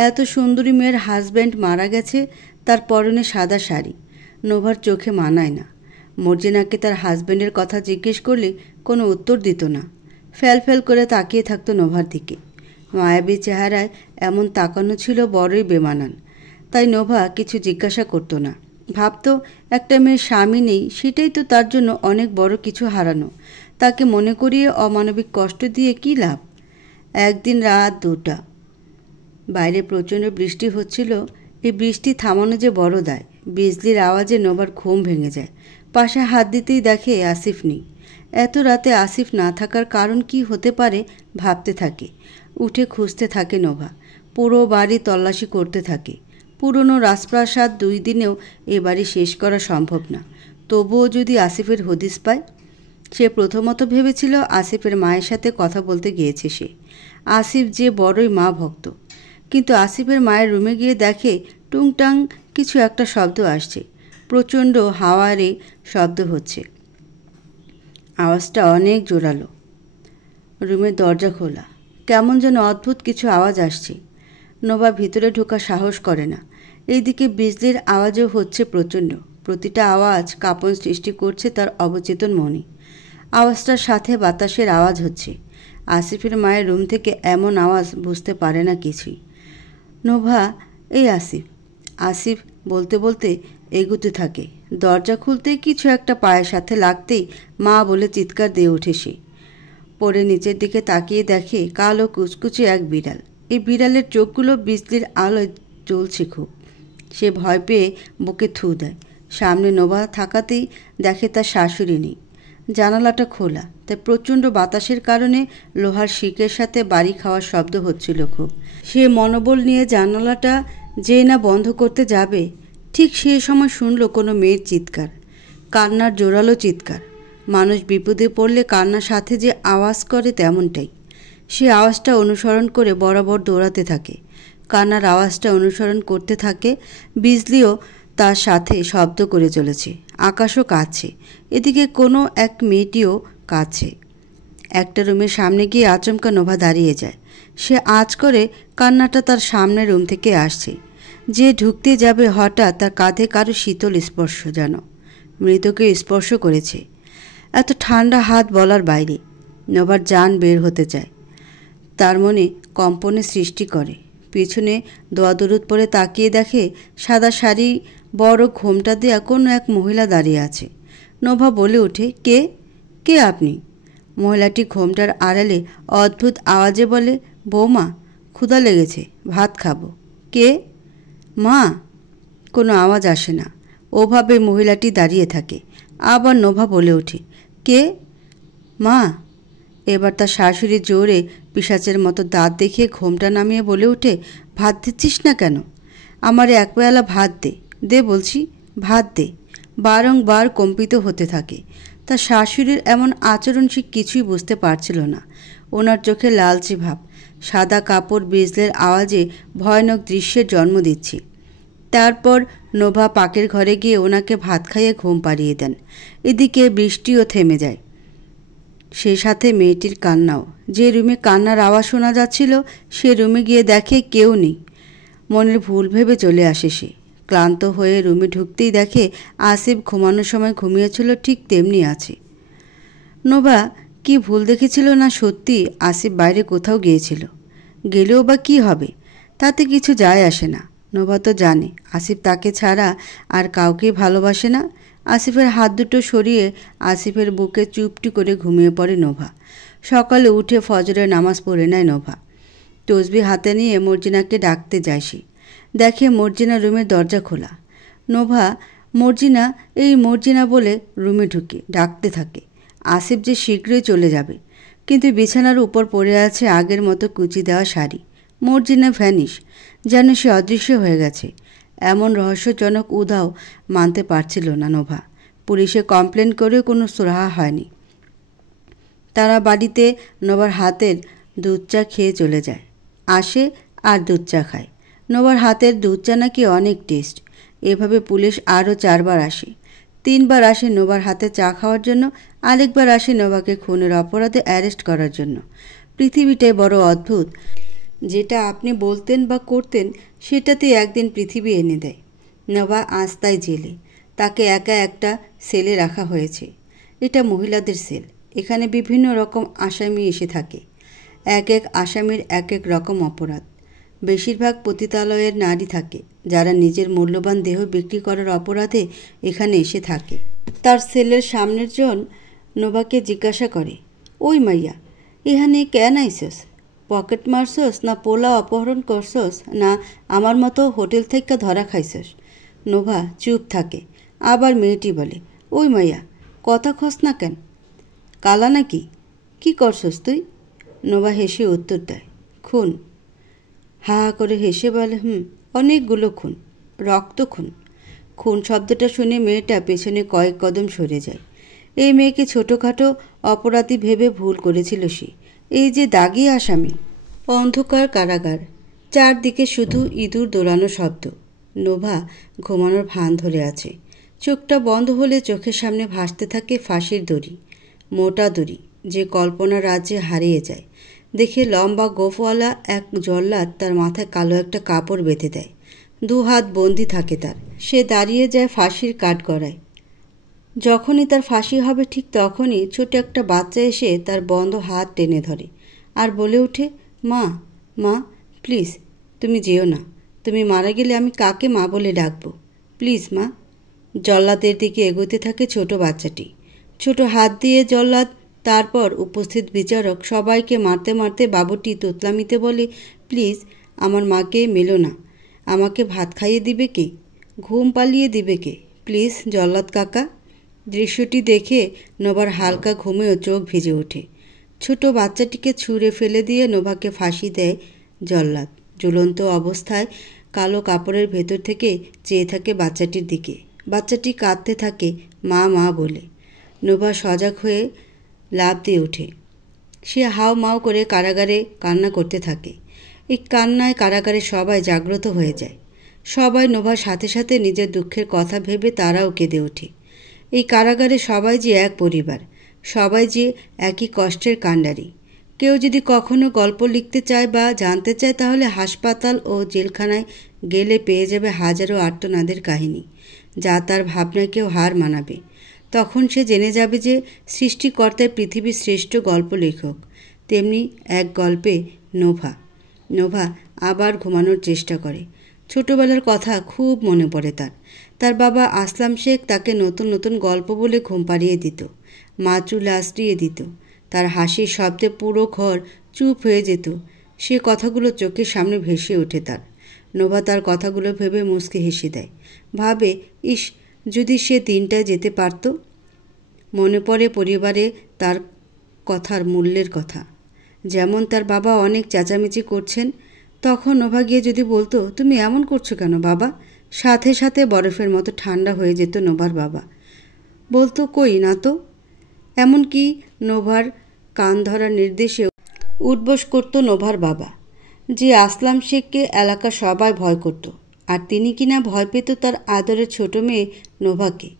এত সুন্দরী মেয়ের হাজব্যান্ড মারা গেছে, তার পরনে সাদা শাড়ি। নোভার চোখে মানায় না। মর্জিনাকে তার হাজব্যান্ডের কথা জিজ্ঞেস করলে কোনো উত্তর দিত না। ফ্যাল করে তাকিয়ে থাকতো নোভার দিকে। মায়াবী চেহারায় এমন তাকানো ছিল বড়ই বেমানান। তাই নোভা কিছু জিজ্ঞাসা করতো না। ভাবত, একটা মেয়ের স্বামী নেই, সেটাই তো তার জন্য অনেক বড় কিছু হারানো। তাকে মনে করিয়ে অমানবিক কষ্ট দিয়ে কী লাভ? একদিন রাত 2টা, বাইরে প্রচণ্ড বৃষ্টি হচ্ছিল। এই বৃষ্টি থামানো যে বড় দায়। বিজলির আওয়াজে নোভার ঘুম ভেঙে যায়। পাশে হাত দিতেই দেখে আসিফ নেই। এত রাতে আসিফ না থাকার কারণ কি হতে পারে ভাবতে থাকে। উঠে খুঁজতে থাকে নোভা। পুরো বাড়ি তল্লাশি করতে থাকে। পুরনো রাজপ্রাসাদ 2 দিনেও এ বাড়ি শেষ করা সম্ভব না। তবুও যদি আসিফের হদিস পায়। সে প্রথমত ভেবেছিল আসিফের মায়ের সাথে কথা বলতে গিয়েছে সে। আসিফ যে বড়ই মা ভক্ত। কিন্তু আসিফের মায়ের রুমে গিয়ে দেখে টুংটাং কিছু একটা শব্দ আসছে। প্রচণ্ড হাওয়ারে শব্দ হচ্ছে। আওয়াজটা অনেক জোরালো। রুমের দরজা খোলা। কেমন যেন অদ্ভুত কিছু আওয়াজ আসছে। নোভা ভিতরে ঢোকার সাহস করে না। এইদিকে বিজলির আওয়াজও হচ্ছে প্রচণ্ড। প্রতিটা আওয়াজ কাঁপন সৃষ্টি করছে তার অবচেতন মনে। আওয়াজটার সাথে বাতাসের আওয়াজ হচ্ছে। আসিফের মায়ের রুম থেকে এমন আওয়াজ বুঝতে পারে না কিছুই। নোভা, এই আসিফ। আসিফ বলতে বলতে এগুতে থাকে। দরজা খুলতেই কিছু একটা পায়ের সাথে লাগতেই মা বলে চিৎকার দিয়ে ওঠে সে। পরে নিচের দিকে তাকিয়ে দেখে কালো কুচকুচে এক বিড়াল। এই বিড়ালের চোখগুলো বিজলির আলোয় জ্বলছে খুব। সে ভয় পেয়ে বুকে থু দেয়। সামনে নোভা থাকাতেই দেখে তার শাশুড়ি নেই। জানালাটা খোলা, তাই প্রচণ্ড বাতাসের কারণে লোহার শিকের সাথে বাড়ি খাওয়ার শব্দ হচ্ছিল খুব। সে মনোবল নিয়ে জানালাটা যে না বন্ধ করতে যাবে, ঠিক সেই সময় শুনল কোনো মেয়ের চিৎকার, কান্নার জোরালো চিৎকার। মানুষ বিপদে পড়লে কান্নার সাথে যে আওয়াজ করে তেমনটাই। সে আওয়াজটা অনুসরণ করে বরাবর দৌড়াতে থাকে। কান্নার আওয়াজটা অনুসরণ করতে থাকে। বিজলিও তার সাথে শব্দ করে চলেছে। আকাশও কাঁদছে। এদিকে কোনো এক মেয়েটিও কাঁদছে। একটা রুমের সামনে গিয়ে আচমকা নোভা দাঁড়িয়ে যায়। সে আঁচ করে কান্নাটা তার সামনের রুম থেকে আসছে। যে ঢুকতে যাবে হঠাৎ তার কাঁধে কারো শীতল স্পর্শ যেন মৃতকে স্পর্শ করেছে। এত ঠান্ডা হাত বলার বাইরে। নোভার জান বের হতে চায়। তার মনে কম্পনের সৃষ্টি করে। পিছনে দোয়া দরুদ পরে তাকিয়ে দেখে সাদা শাড়ি, বড় ঘোমটা দেয়া কোনো এক মহিলা দাঁড়িয়ে আছে। নোভা বলে ওঠে, কে কে আপনি? মহিলাটি ঘোমটার আড়ালে অদ্ভুত আওয়াজে বলে, বৌমা, ক্ষুধা লেগেছে, ভাত খাবো। কে? মা। কোনো আওয়াজ আসে না। ওভাবে মহিলাটি দাঁড়িয়ে থাকে। আবার নোভা বলে ওঠে, কে? মা। এবার তার শাশুড়ি জোরে পিশাচের মতো দাঁত দেখিয়ে ঘোমটা নামিয়ে বলে ওঠে, ভাত দিচ্ছিস না কেন? আমার এক পেয়ালা ভাত দে, দে বলছি, ভাত দে। বারংবার কম্পিত হতে থাকে। তার শাশুড়ির এমন আচরণ সে কিছুই বুঝতে পারছিল না। ওনার চোখে লালচে ভাব। সাদা কাপড় বিজলের আওয়াজে ভয়ানক দৃশ্যের জন্ম দিচ্ছে। তারপর নোভা পাকের ঘরে গিয়ে ওনাকে ভাত খাইয়ে ঘুম পাড়িয়ে দেন। এদিকে বৃষ্টিও থেমে যায়, সে সাথে মেয়েটির কান্নাও। যে রুমে কান্নার আওয়াজ শোনা যাচ্ছিল সে রুমে গিয়ে দেখে কেউ নেই। মনের ভুল ভেবে চলে আসে সে। ক্লান্ত হয়ে রুমে ঢুকতেই দেখে আসিফ ঘুমানোর সময় ঘুমিয়েছিল ঠিক তেমনি আছে। নোভা কি ভুল দেখেছিল না সত্যি আসিফ বাইরে কোথাও গিয়েছিল? গেলেও বা কী হবে, তাতে কিছু যায় আসে না। নোভা তো জানে আসিফ তাকে ছাড়া আর কাউকেই ভালোবাসে না। আসিফের হাত দুটো সরিয়ে আসিফের বুকে চুপটি করে ঘুমিয়ে পড়ে নোভা। সকালে উঠে ফজরের নামাজ পড়ে নেয় নোভা। তসবি হাতে নিয়ে মর্জিনাকে ডাকতে যায় সে। দেখে মর্জিনা রুমের দরজা খোলা। নোভা মর্জিনা, এই মর্জিনা বলে রুমে ঢুকে ডাকতে থাকে। আসিফ যে শীঘ্রই চলে যাবে, কিন্তু বিছানার উপর পড়ে আছে আগের মতো কুচি দেওয়া শাড়ি। মর্জিনা ভ্যানিশ, যেন সে অদৃশ্য হয়ে গেছে। এমন রহস্যজনক উধাও মানতে পারছিল না নোভা। পুলিশে কমপ্লেন করেও কোনো সুরাহা হয়নি। তারা বাড়িতে নোভার হাতের দুধ চা খেয়ে চলে যায়। আসে আর দুধ চা খায়। নোভার হাতের দুধ চা নাকি অনেক টেস্ট। এভাবে পুলিশ আরও 4 বার আসে। 3 বার আসে নোভার হাতে চা খাওয়ার জন্য, আরেকবার আসে নোভাকে খুনের অপরাধে অ্যারেস্ট করার জন্য। পৃথিবীটাই বড় অদ্ভুত। যেটা আপনি বলতেন বা করতেন সেটাতে একদিন পৃথিবী এনে দেয়। নোভা আজ তাই জেলে। তাকে একা একটা সেলে রাখা হয়েছে। এটা মহিলাদের সেল। এখানে বিভিন্ন রকম আসামি এসে থাকে। এক এক আসামির এক এক রকম অপরাধ। বেশিরভাগ পতিতালয়ের নারী থাকে, যারা নিজের মূল্যবান দেহ বিক্রি করার অপরাধে এখানে এসে থাকে। তার সেলের সামনের জন নোভাকে জিজ্ঞাসা করে, ওই মাইয়া, এখানে কেন আইসস? পকেট মারছস না পোলা অপহরণ করছস না আমার মতো হোটেল থেকে ধরা খাইছস? নোভা চুপ থাকে। আবার মেয়েটি বলে, ওই মাইয়া, কথা খস না কেন? কালা নাকি? কি করছস তুই? নোভা হেসে উত্তর দেয়, খুন। হা হা করে হেসে বলে, অনেকগুলো খুন, রক্ত খুন। খুন শব্দটা শুনে মেয়েটা পেছনে কয়েক কদম সরে যায়। এই মেয়েকে ছোটোখাটো অপরাধী ভেবে ভুল করেছিল সে। এই যে দাগি আসামি। অন্ধকার কারাগার, চারদিকে শুধু ইঁদুর দৌড়ানো শব্দ। নোভা ঘুমানোর ভান ধরে আছে। চোখটা বন্ধ হলে চোখের সামনে ভাসতে থাকে ফাঁসির দড়ি, মোটা দড়ি, যে কল্পনা রাজ্যে হারিয়ে যায়। দেখে লম্বা গোফওয়ালা এক জল্লাদ তার মাথায় কালো একটা কাপড় বেঁধে দেয়। 2 হাত বন্দি থাকে তার। সে দাঁড়িয়ে যায় ফাঁসির কাঠগড়ায়। যখনই তার ফাঁসি হবে ঠিক তখনই ছোট একটা বাচ্চা এসে তার বন্ধ হাত টেনে ধরে। আর বলে ওঠে, মা মা প্লিজ তুমি যেও না, তুমি মারা গেলে আমি কাকে মা বলে ডাকবো, প্লিজ মা। জল্লাদের দিকে এগোতে থাকে ছোট বাচ্চাটি। ছোট হাত দিয়ে জল্লাদ, তারপর উপস্থিত বিচারক সবাইকে মারতে মারতে বাবুটি তোতলামিতে বলে, প্লিজ আমার মাকে মেলো না, আমাকে ভাত খাইয়ে দিবে কে, ঘুম পালিয়ে দিবে কে, প্লিজ জল্লাদ কাকা। দৃশ্যটি দেখে নোভার হালকা ঘুমেও চোখ ভিজে ওঠে। ছোট বাচ্চাটিকে ছুঁড়ে ফেলে দিয়ে নোভাকে ফাঁসি দেয় জল্লাদ। ঝুলন্ত অবস্থায় কালো কাপড়ের ভেতর থেকে চেয়ে থাকে বাচ্চাটির দিকে। বাচ্চাটি কাঁদতে থাকে মা মা বলে। নোভা সজাগ হয়ে লাফ দিয়ে ওঠে। সে হাও মাও করে কারাগারে কান্না করতে থাকে। এই কান্নায় কারাগারে সবাই জাগ্রত হয়ে যায়। সবাই নোভার সাথে সাথে নিজের দুঃখের কথা ভেবে তারাও কেঁদে ওঠে। এই কারাগারে সবাই যে এক পরিবার, সবাই যে একই কষ্টের কাণ্ডারি। কেউ যদি কখনো গল্প লিখতে চায় বা জানতে চায় তাহলে হাসপাতাল ও জেলখানায় গেলে পেয়ে যাবে হাজারো আর্তনাদের কাহিনী, যা তার ভাবনাকেও হার মানাবে। তখন সে জেনে যাবে যে সৃষ্টিকর্তার পৃথিবীর শ্রেষ্ঠ গল্প লেখক। তেমনি এক গল্পে নোভা আবার ঘুমানোর চেষ্টা করে। ছোটবেলার কথা খুব মনে পড়ে তার। তার বাবা আসলাম শেখ তাকে নতুন নতুন গল্প বলে ঘুম পাড়িয়ে দিত, মা চুল আশ্রিয়ে দিত। তার হাসির শব্দে পুরো ঘর চুপ হয়ে যেত। সে কথাগুলো চোখের সামনে ভেসে ওঠে তার। নোভা তার কথাগুলো ভেবে মুচকে হেসে দেয়। ভাবে, ইস, যদি সে দিনটায় যেতে পারত। মনে পড়ে পরিবারে তার কথার মূল্যের কথা। যেমন তার বাবা অনেক চেঁচামেচি করছেন, তখন নোভা গিয়ে যদি বলতো, তুমি এমন করছো কেন বাবা, সাথে সাথে বরফের মতো ঠান্ডা হয়ে যেত নোভার বাবা। বলতো, কই না তো। এমনকি নোভার কান ধরার নির্দেশে উঠবোস করত নোভার বাবা, যে আসলাম শেখকে এলাকার সবাই ভয় করত, আর তিনি কিনা ভয় পেত তার আদরের ছোট মেয়ে নোভাকে।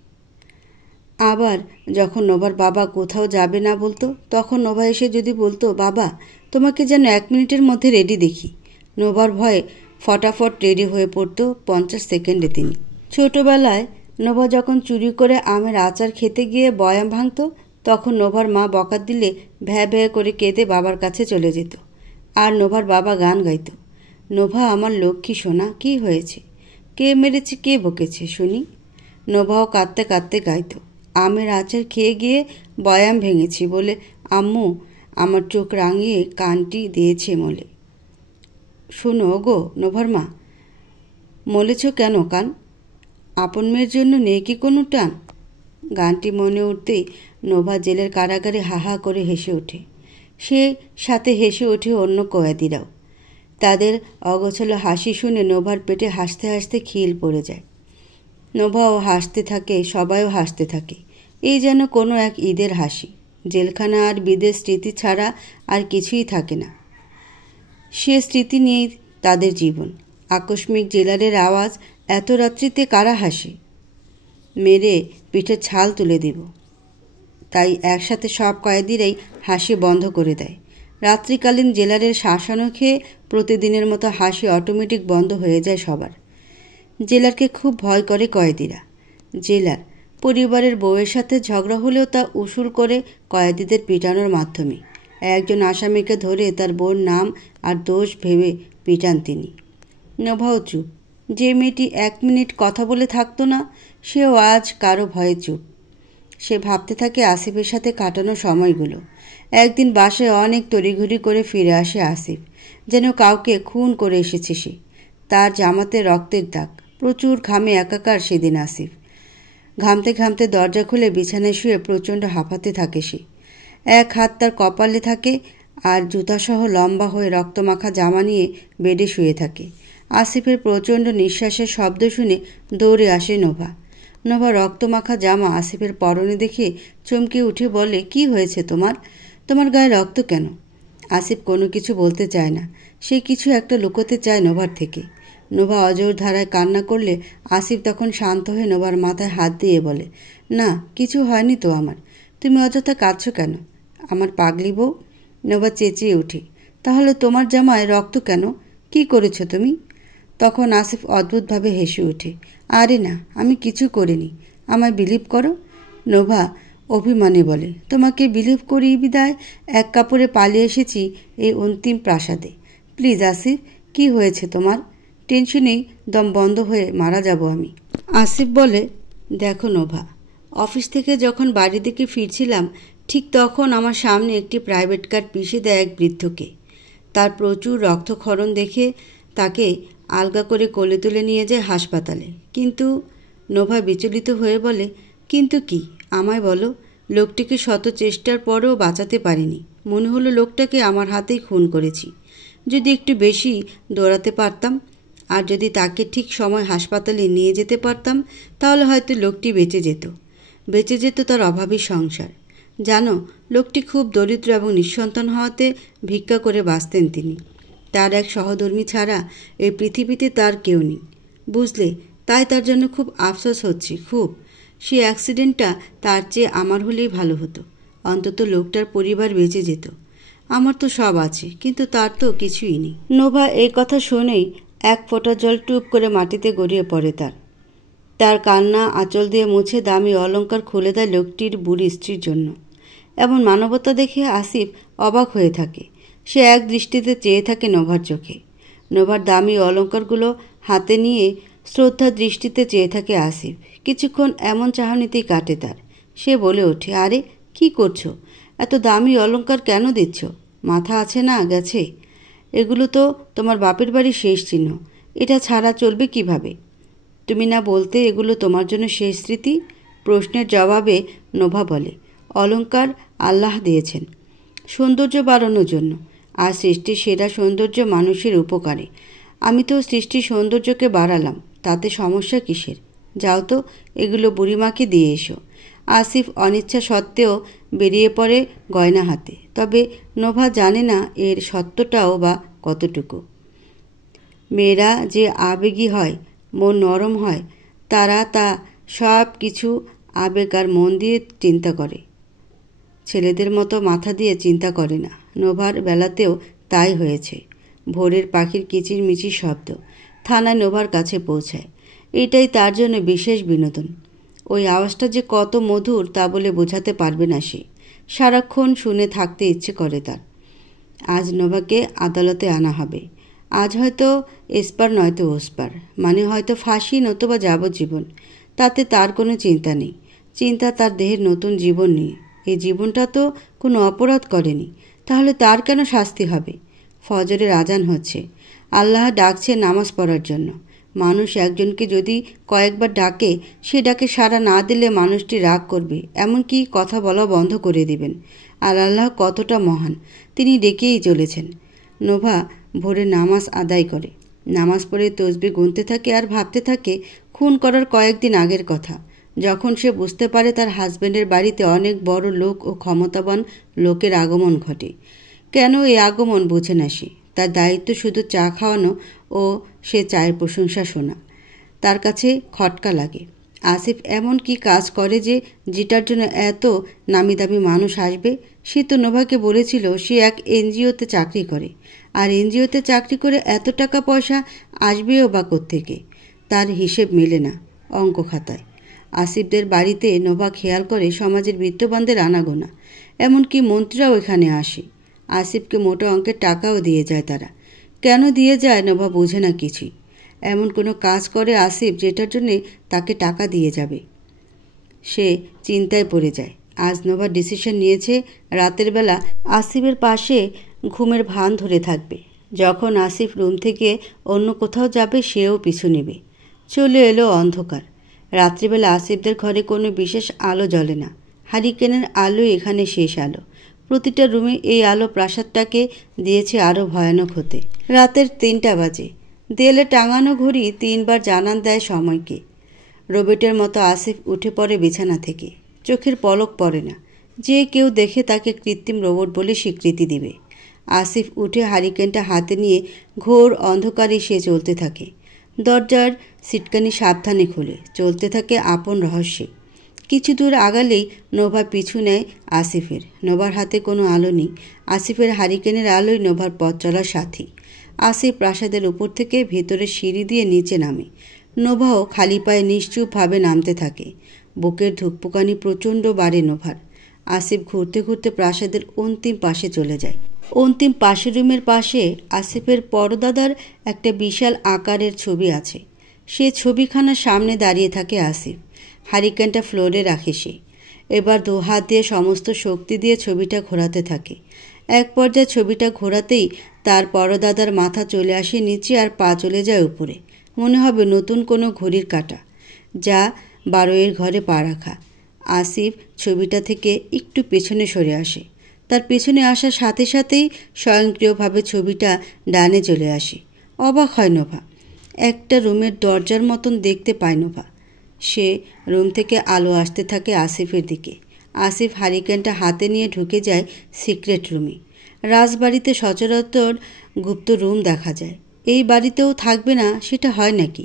আবার যখন নোভার বাবা কোথাও যাবে না বলতো, তখন নোভা এসে যদি বলতো, বাবা তোমাকে যেন 1 মিনিটের মধ্যে রেডি দেখি, নোভার ভয়ে ফটাফট রেডি হয়ে পড়তো 50 সেকেন্ডে তিনি। ছোটবেলায় নোভা যখন চুরি করে আমের আচার খেতে গিয়ে বয়াম ভাঙত, তখন নোভার মা বকা দিলে ভ্যা ভ্যা করে কেঁদে বাবার কাছে চলে যেত। আর নোভার বাবা গান গাইত, নোভা আমার লক্ষ্মী সোনা, কি হয়েছে, কে মেরেছে, কে বকেছে শুনি। নোভাও কাঁদতে কাঁদতে গাইত, আমের আচার খেয়ে গিয়ে বয়াম ভেঙেছি বলে আম্মু আমার চোখ রাঙিয়ে কানটি দিয়েছে মলে। শোনো গো নোভার মা, মলেছ কেন কান, আপন মেয়ের জন্য নেই কি কোনো টান। গানটি মনে উঠতেই নোভা জেলের কারাগারে হাহা করে হেসে ওঠে। সে সাথে হেসে ওঠে অন্য কয়েদিরাও। তাদের অগোছালো হাসি শুনে নোভার পেটে হাসতে হাসতে খিল পড়ে যায়। নোভাও হাসতে থাকে, সবাইও হাসতে থাকে। এই যেন কোনো এক ঈদের হাসি। জেলখানা আর বিদেশ স্মৃতি ছাড়া আর কিছুই থাকে না। সে স্মৃতি নিয়েই তাদের জীবন। আকস্মিক জেলারের আওয়াজ, এত রাত্রিতে কারা হাসে, মেরে পিঠে ছাল তুলে দিব। তাই একসাথে সব কয়েদিরাই হাসি বন্ধ করে দেয়। রাত্রিকালীন জেলারের শাসনও খেয়ে প্রতিদিনের মতো হাসি অটোমেটিক বন্ধ হয়ে যায় সবার। জেলারকে খুব ভয় করে কয়েদিরা। জেলার পরিবারের বউয়ের সাথে ঝগড়া হলেও তা উসুল করে কয়েদিদের পিটানোর মাধ্যমে। একজন আসামিকে ধরে তার বউর নাম আর দোষ ভেবে পিটান তিনি। নোভাও চুপ। যে মেয়েটি 1 মিনিট কথা বলে থাকতো না, সেও আজ কারো ভয়ে চুপ। সে ভাবতে থাকে আসিফের সাথে কাটানো সময়গুলো। একদিন বাসায় অনেক তড়িঘড়ি করে ফিরে আসে আসিফ, যেন কাউকে খুন করে এসেছে সে। তার জামাতে রক্তের দাগ, প্রচুর ঘামে একাকার সেদিন আসিফ। ঘামতে ঘামতে দরজা খুলে বিছানায় শুয়ে প্রচণ্ড হাঁপাতে থাকে সে। এক হাত তার কপালে থাকে আর জুতাসহ লম্বা হয়ে রক্তমাখা জামা নিয়ে বেডে শুয়ে থাকে। আসিফের প্রচণ্ড নিঃশ্বাসের শব্দ শুনে দৌড়ে আসে নোভা। নোভা রক্তমাখা জামা আসিফের পরনে দেখে চমকে উঠে বলে, কি হয়েছে তোমার, তোমার গায়ে রক্ত কেন? আসিফ কোনো কিছু বলতে চায় না। সে কিছু একটা লুকোতে চায় নোভার থেকে। নোভা অজোর ধারায় কান্না করলে আসিফ তখন শান্ত হয়ে নোভার মাথায় হাত দিয়ে বলে, না কিছু হয়নি তো আমার, তুমি অযথা কাঁদছো কেন আমার পাগলি বউ। নোভা চেঁচিয়ে উঠে, তাহলে তোমার জামায় রক্ত কেন, কি করেছো তুমি? তখন আসিফ অদ্ভুতভাবে হেসে ওঠে, আরে না, আমি কিছু করিনি, আমায় বিলিভ করো। নোভা অভিমানে বলে, তোমাকে বিলিভ করি বিদায় এক কাপড়ে পালিয়ে এসেছি এই অন্তিম প্রাসাদে। প্লিজ আসিফ, কি হয়েছে তোমার? টেনশনেই দম বন্ধ হয়ে মারা যাব আমি। আসিফ বলে, দেখো নোভা, অফিস থেকে যখন বাড়ির দিকে ফিরছিলাম ঠিক তখন আমার সামনে একটি প্রাইভেট কার পিষে দেয় এক বৃদ্ধকে। তার প্রচুর রক্তক্ষরণ দেখে তাকে আলগা করে কোলে তুলে নিয়ে যায় হাসপাতালে। কিন্তু নোভা বিচলিত হয়ে বলে, কিন্তু কি? আমায় বলো। লোকটিকে শত চেষ্টার পরেও বাঁচাতে পারিনি। মনে হলো লোকটাকে আমার হাতেই খুন করেছি। যদি একটু বেশি দৌড়াতে পারতাম আর যদি তাকে ঠিক সময় হাসপাতালে নিয়ে যেতে পারতাম তাহলে হয়তো লোকটি বেঁচে যেত তার অভাবী সংসার। জানো, লোকটি খুব দরিদ্র এবং নিঃসন্তান হওয়াতে ভিক্ষা করে বাঁচতেন তিনি। তার এক সহধর্মী ছাড়া এই পৃথিবীতে তার কেউ নেই, বুঝলে? তাই তার জন্য খুব আফসোস হচ্ছে, খুব। সেই অ্যাক্সিডেন্টটা তার চেয়ে আমার হলেই ভালো হতো। অন্তত লোকটার পরিবার বেঁচে যেত। আমার তো সব আছে, কিন্তু তার তো কিছুই নেই। নোভা এই কথা শুনেই এক ফোঁটা জল টুপ করে মাটিতে গড়িয়ে পড়ে। তার কান্না আঁচল দিয়ে মুছে দামি অলংকার খুলে দেয় লোকটির বুড়ি স্ত্রীর জন্য। এমন মানবতা দেখে আসিফ অবাক হয়ে থাকে। সে এক দৃষ্টিতে চেয়ে থাকে নোভার চোখে। নোভার দামি অলংকারগুলো হাতে নিয়ে শ্রদ্ধা দৃষ্টিতে চেয়ে থাকে আসিফ। কিছুক্ষণ এমন চাহনিতেই কাটে তার। সে বলে ওঠে, আরে কি করছো? এত দামি অলংকার কেন দিচ্ছ? মাথা আছে না গেছে? এগুলো তো তোমার বাপের বাড়ির শেষ চিহ্ন। এটা ছাড়া চলবে কিভাবে? তুমি না বলতে এগুলো তোমার জন্য শেষ স্মৃতি? প্রশ্নের জবাবে নোভা বলে, অলংকার আল্লাহ দিয়েছেন সৌন্দর্য বাড়ানোর জন্য, আর সৃষ্টির সেরা সৌন্দর্য মানুষের উপকারে। আমি তো সৃষ্টির সৌন্দর্যকে বাড়ালাম, তাতে সমস্যা কিসের? যাও তো, এগুলো বুড়িমাকে দিয়ে এসো। আসিফ অনিচ্ছা সত্ত্বেও বেরিয়ে পড়ে গয়না হাতে। তবে নোভা জানে না এর সত্যটাও বা কতটুকু। মেয়েরা যে আবেগী হয়, মন নরম হয়, তারা তা সব কিছু আবেগ আর মন দিয়ে চিন্তা করে, ছেলেদের মতো মাথা দিয়ে চিন্তা করে না। নোভার বেলাতেও তাই হয়েছে। ভোরের পাখির কিচিরমিচির শব্দ থানায় নোভার কাছে পৌঁছায়। এটাই তার জন্য বিশেষ বিনোদন। ওই আওয়াজটা যে কত মধুর তা বলে বোঝাতে পারবে না সে। সারাক্ষণ শুনে থাকতে ইচ্ছে করে তার। আজ নোভাকে আদালতে আনা হবে। আজ হয়তো এসপার নয়তো ওসপার, মানে হয়তো ফাঁসি নতুবা যাবজ্জীবন। তাতে তার কোনো চিন্তা নেই। চিন্তা তার দেহের নতুন জীবন নিয়ে। এই জীবনটা তো কোনো অপরাধ করেনি, তাহলে তার কেন শাস্তি হবে? ফজরের আজান হচ্ছে। আল্লাহ ডাকছে নামাজ পড়ার জন্য। মানুষ একজনকে যদি কয়েকবার ডাকে, সে ডাকে সাড়া না দিলে মানুষটি রাগ করবে, এমনকি কথা বলা বন্ধ করে দিবেন। আর আল্লাহ কতটা মহান, তিনি ডেকেই চলেছেন। নোভা ভোরে নামাজ আদায় করে। নামাজ পড়ে তসবিহ গুনতে থাকে আর ভাবতে থাকে খুন করার কয়েকদিন আগের কথা, যখন সে বুঝতে পারে তার হাজব্যান্ডের বাড়িতে অনেক বড় লোক ও ক্ষমতাবান লোকের আগমন ঘটে। কেন এই আগমন বোঝে না সে। তার দায়িত্ব শুধু চা খাওয়ানো ও সে চায়ের প্রশংসা শোনা। তার কাছে খটকা লাগে। আসিফ এমন কি কাজ করে যেটার জন্য এত নামি দামি মানুষ আসবে? সে তো নোভাকে বলেছিল সে এক এনজিওতে চাকরি করে, আর এনজিওতে চাকরি করে এত টাকা পয়সা আসবেও বা কোত্থেকে? তার হিসেব মেলে না অঙ্ক খাতায়। আসিফদের বাড়িতে নোভা খেয়াল করে সমাজের বিত্তবানদের আনাগোনা, এমনকি মন্ত্রীরাও এখানে আসে। আসিফকে মোটা অঙ্কের টাকাও দিয়ে যায় তারা। কেন দিয়ে যায় নোভা বোঝে না কিছুই। এমন কোনো কাজ করে আসিফ যেটার জন্যে তাকে টাকা দিয়ে যাবে। সে চিন্তায় পড়ে যায়। আজ নোভা ডিসিশন নিয়েছে রাতের বেলা আসিফের পাশে ঘুমের ভান ধরে থাকবে। যখন আসিফ রুম থেকে অন্য কোথাও যাবে সেও পিছু নেবে। চলে এলো অন্ধকার। রাত্রিবেলা আসিফদের ঘরে কোনো বিশেষ আলো জ্বলে না। হারিকেনের আলোই এখানে শেষ আলো। প্রতিটা রুমে এই আলো প্রাসাদটাকে দিয়েছে আরও ভয়ানক হতে। রাতের 3টা বাজে। দেয়ালে টাঙানো ঘড়ি 3বার জানান দেয় সময়কে। রোবটের মতো আসিফ উঠে পড়ে বিছানা থেকে। চোখের পলক পড়ে না। যে কেউ দেখে তাকে কৃত্রিম রোবট বলে স্বীকৃতি দিবে। আসিফ উঠে হারিকেনটা হাতে নিয়ে ঘোর অন্ধকারে সে চলতে থাকে। দরজার সিটকানি সাবধানে খুলে চলতে থাকে আপন রহস্যে। কিছু দূর আগালেই নোভা পিছু নেয় আসিফের। নোভার হাতে কোনো আলো নেই। আসিফের হারিকেনের আলোই নোভার পথ চলার সাথী। আসিফ প্রাসাদের উপর থেকে ভেতরে সিঁড়ি দিয়ে নিচে নামে। নোভাও খালি পায়ে নিশ্চুপভাবে নামতে থাকে। বুকের ধুকপুকানি প্রচণ্ড বাড়ে নোভার। আসিফ ঘুরতে ঘুরতে প্রাসাদের অন্তিম পাশে চলে যায়। অন্তিম পাশের রুমের পাশে আসিফের পরদাদার একটা বিশাল আকারের ছবি আছে। সে ছবিখানার সামনে দাঁড়িয়ে থাকে আসিফ। হারিকেনটা ফ্লোরে রাখে সে। এবার দু হাত দিয়ে সমস্ত শক্তি দিয়ে ছবিটা ঘোরাতে থাকে। এক পর্যায়ে ছবিটা ঘোরাতেই তার পরদাদার মাথা চলে আসে নিচে আর পা চলে যায় উপরে। মনে হবে নতুন কোনো ঘড়ির কাঁটা, যা 12-এর ঘরে পা রাখা। আসিফ ছবিটা থেকে একটু পেছনে সরে আসে। তার পেছনে আসার সাথে সাথেই স্বয়ংক্রিয়ভাবে ছবিটা ডানে চলে আসে। অবাক হয় নোভা। একটা রুমের দরজার মতন দেখতে পায় নোভা। সে রুম থেকে আলো আসতে থাকে আসিফের দিকে। আসিফ হারিকেনটা হাতে নিয়ে ঢুকে যায় সিক্রেট রুমে। রাজবাড়িতে সচরাচর গুপ্ত রুম দেখা যায়, এই বাড়িতেও থাকবে না সেটা হয় নাকি?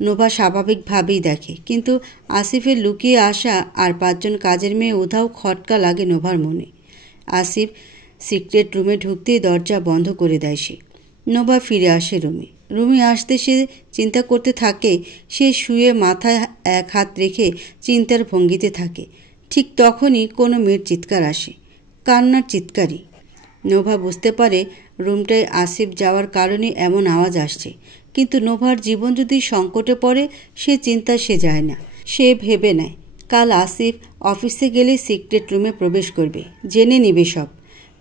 নোভা স্বাভাবিকভাবেই দেখে, কিন্তু আসিফের লুকিয়ে আসা আর 5 জন কাজের মেয়ে উধাও খটকা লাগে নোভার মনে। আসিফ সিক্রেট রুমে ঢুকতেই দরজা বন্ধ করে দেয় সে। নোভা ফিরে আসে রুমে আসতে সে চিন্তা করতে থাকে। সে শুয়ে মাথায় এক হাত রেখে চিন্তার ভঙ্গিতে থাকে। ঠিক তখনই কোনো মেয়ের চিৎকার আসে, কান্নার চিৎকারই। নোভা বুঝতে পারে রুমটায় আসিফ যাওয়ার কারণে এমন আওয়াজ আসছে, কিন্তু নোভার জীবন যদি সংকটে পড়ে সে চিন্তা সে যায় না। সে ভেবে নেয় কাল আসিফ অফিসে গেলে সিক্রেট রুমে প্রবেশ করবে, জেনে নিবে সব।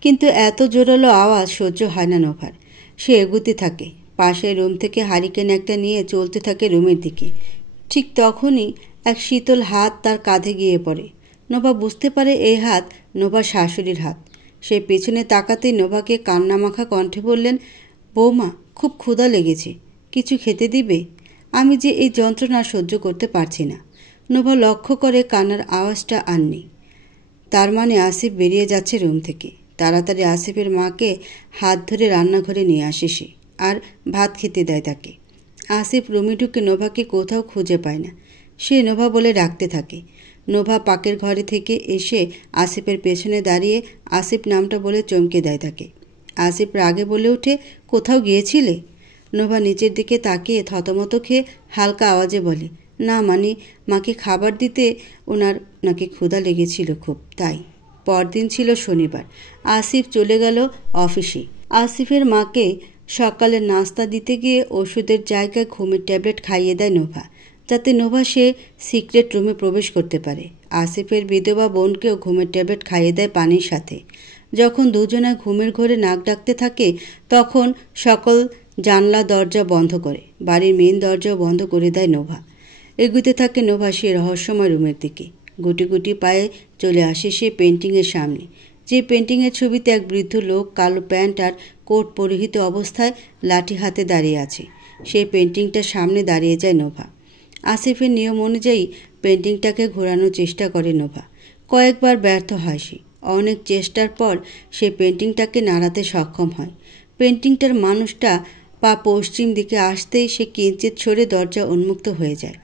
কিন্তু এত জোরালো আওয়াজ সহ্য হয় না নোভার। সে এগুতে থাকে। পাশের রুম থেকে হারিকেন একটা নিয়ে চলতে থাকে রুমের দিকে। ঠিক তখনই এক শীতল হাত তার কাঁধে গিয়ে পড়ে। নোভা বুঝতে পারে এই হাত নোভার শাশুড়ির হাত। সে পেছনে তাকাতেই নোভাকে কান্নামাখা কণ্ঠে বললেন, বৌমা, খুব ক্ষুধা লেগেছে, কিছু খেতে দিবে? আমি যে এই যন্ত্রণা সহ্য করতে পারছি না। নোভা লক্ষ্য করে কান্নার আওয়াজটা আর নেই। তার মানে আসিফ বেরিয়ে যাচ্ছে রুম থেকে। তাড়াতাড়ি আসিফের মাকে হাত ধরে রান্নাঘরে নিয়ে আসে সে, আর ভাত খেতে দেয় তাকে। আসিফ রুমে ঢুকে নোভাকে কোথাও খুঁজে পায় না। সে নোভা বলে ডাকতে থাকে। নোভা পাকের ঘরে থেকে এসে আসিফের পেছনে দাঁড়িয়ে আসিফ নামটা বলে চমকে দেয় তাকে। আসিফ রাগে বলে ওঠে, কোথাও গিয়েছিলে? নোভা নিচের দিকে তাকিয়ে থতমত খেয়ে হালকা আওয়াজে বলে, না মানে মাকে খাবার দিতে ওনার নাকি ক্ষুধা লেগেছিল খুব, তাই। পরদিন ছিল শনিবার। আসিফ চলে গেল অফিসে। আসিফের মাকে সকালে নাস্তা দিতে গিয়ে ওষুধের জায়গায় ঘুমের ট্যাবলেট খাইয়ে দেয় নোভা, যাতে নোভা সে সিক্রেট রুমে প্রবেশ করতে পারে। আসিফের বিধবা বোনকেও ঘুমের ট্যাবলেট খাইয়ে দেয় পানির সাথে। যখন দুজনা ঘুমের ঘোরে নাক ডাকতে থাকে, তখন সকল জানলা দরজা বন্ধ করে, বাড়ির মেন দরজাও বন্ধ করে দেয় নোভা। এগুতে থাকে নোভা সে রহস্যময় রুমের দিকে। গুটি গুটি পায়ে চলে আসে সে পেন্টিংয়ের সামনে। যে পেন্টিংয়ের ছবিতে এক বৃদ্ধ লোক কালো প্যান্ট আর কোট পরিহিত অবস্থায় লাঠি হাতে দাঁড়িয়ে আছে, সেই পেন্টিংটার সামনে দাঁড়িয়ে যায় নোভা। আসিফের নিয়ম অনুযায়ী পেন্টিংটাকে ঘোরানোর চেষ্টা করে নোভা। কয়েকবার ব্যর্থ হয় সে। অনেক চেষ্টার পর সে পেন্টিংটাকে নাড়াতে সক্ষম হয়। পেন্টিংটার মানুষটা পা পশ্চিম দিকে আসতেই সে কিঞ্চিত সরে দরজা উন্মুক্ত হয়ে যায়।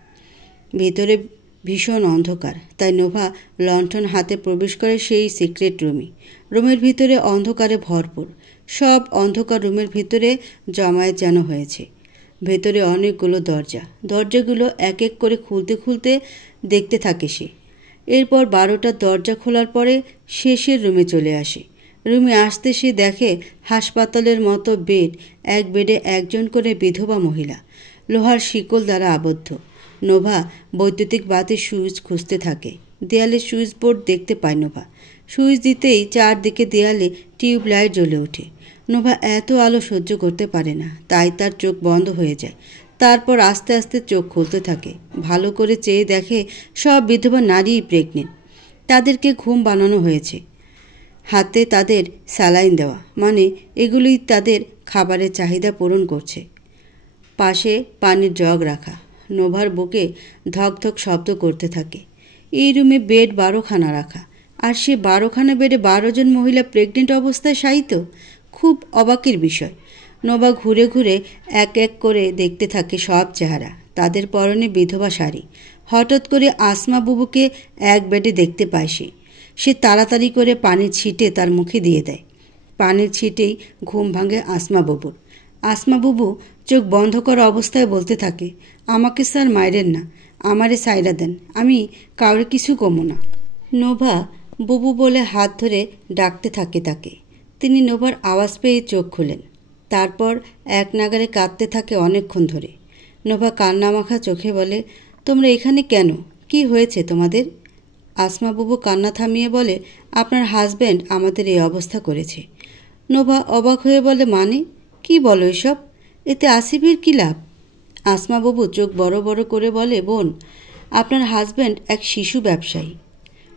ভিতরে ভীষণ অন্ধকার, তাই নোভা লণ্ঠন হাতে প্রবেশ করে সেই সিক্রেট রুমে। রুমের ভিতরে অন্ধকারে ভরপুর। সব অন্ধকার রুমের ভিতরে জমায়েত যেন হয়েছে। ভেতরে অনেকগুলো দরজাগুলো এক এক করে খুলতে খুলতে দেখতে থাকে সে। এরপর 12টা দরজা খোলার পরে শেষের রুমে চলে আসে। রুমে আসতে সে দেখে হাসপাতালের মতো বেড, এক বেডে একজন করে বিধবা মহিলা, লোহার শিকল দ্বারা আবদ্ধ। নোভা বৈদ্যুতিক বাতির সুইচ খুঁজতে থাকে। দেয়ালে সুইচ বোর্ড দেখতে পায় নোভা। সুইচ দিতেই চারদিকে দেয়ালে টিউব লাইট জ্বলে ওঠে। নোভা এত আলো সহ্য করতে পারে না, তাই তার চোখ বন্ধ হয়ে যায়। তারপর আস্তে আস্তে চোখ খুলতে থাকে। ভালো করে চেয়ে দেখে সব বিধবা নারীই প্রেগনেন্ট। তাদেরকে ঘুম বানানো হয়েছে, হাতে তাদের স্যালাইন দেওয়া, মানে এগুলোই তাদের খাবারের চাহিদা পূরণ করছে। পাশে পানির জগ রাখা। নোভার বুকে ধকধক শব্দ করতে থাকে। এই রুমে বেড 12খানা রাখা, আর সে 12খানা বেডে 12 জন মহিলা প্রেগনেন্ট অবস্থায় শায়িত। খুব অবাকের বিষয়। নোভা ঘুরে ঘুরে এক এক করে দেখতে থাকে সব চেহারা। তাদের পরনে বিধবা শাড়ি। হঠাৎ করে আসমা বুবুকে এক বেডে দেখতে পায় সে তাড়াতাড়ি করে পানির ছিটে তার মুখে দিয়ে দেয়। পানির ছিটেই ঘুম ভাঙে আসমা বুবুর। আসমা বুবু চোখ বন্ধ করা অবস্থায় বলতে থাকে, আমাকে স্যার মাইরেন না, আমারে সাইরা দেন, আমি কাউরে কিছু কমো না। নোভা বুবু বলে হাত ধরে ডাকতে থাকে তাকে। তিনি নোভার আওয়াজ পেয়ে চোখ খুলেন। তারপর এক নাগারে কাঁদতে থাকে অনেকক্ষণ ধরে। নোভা কান্নামাখা চোখে বলে, তোমরা এখানে কেন? কি হয়েছে তোমাদের? আসমা বুবু কান্না থামিয়ে বলে, আপনার হাজব্যান্ড আমাদের এই অবস্থা করেছে। নোভা অবাক হয়ে বলে, মানে কি বলো এসব? এতে আসিফের কী লাভ? আসমা বাবু চোখ বড় বড় করে বলে, বোন, আপনার হাজব্যান্ড এক শিশু ব্যবসায়ী।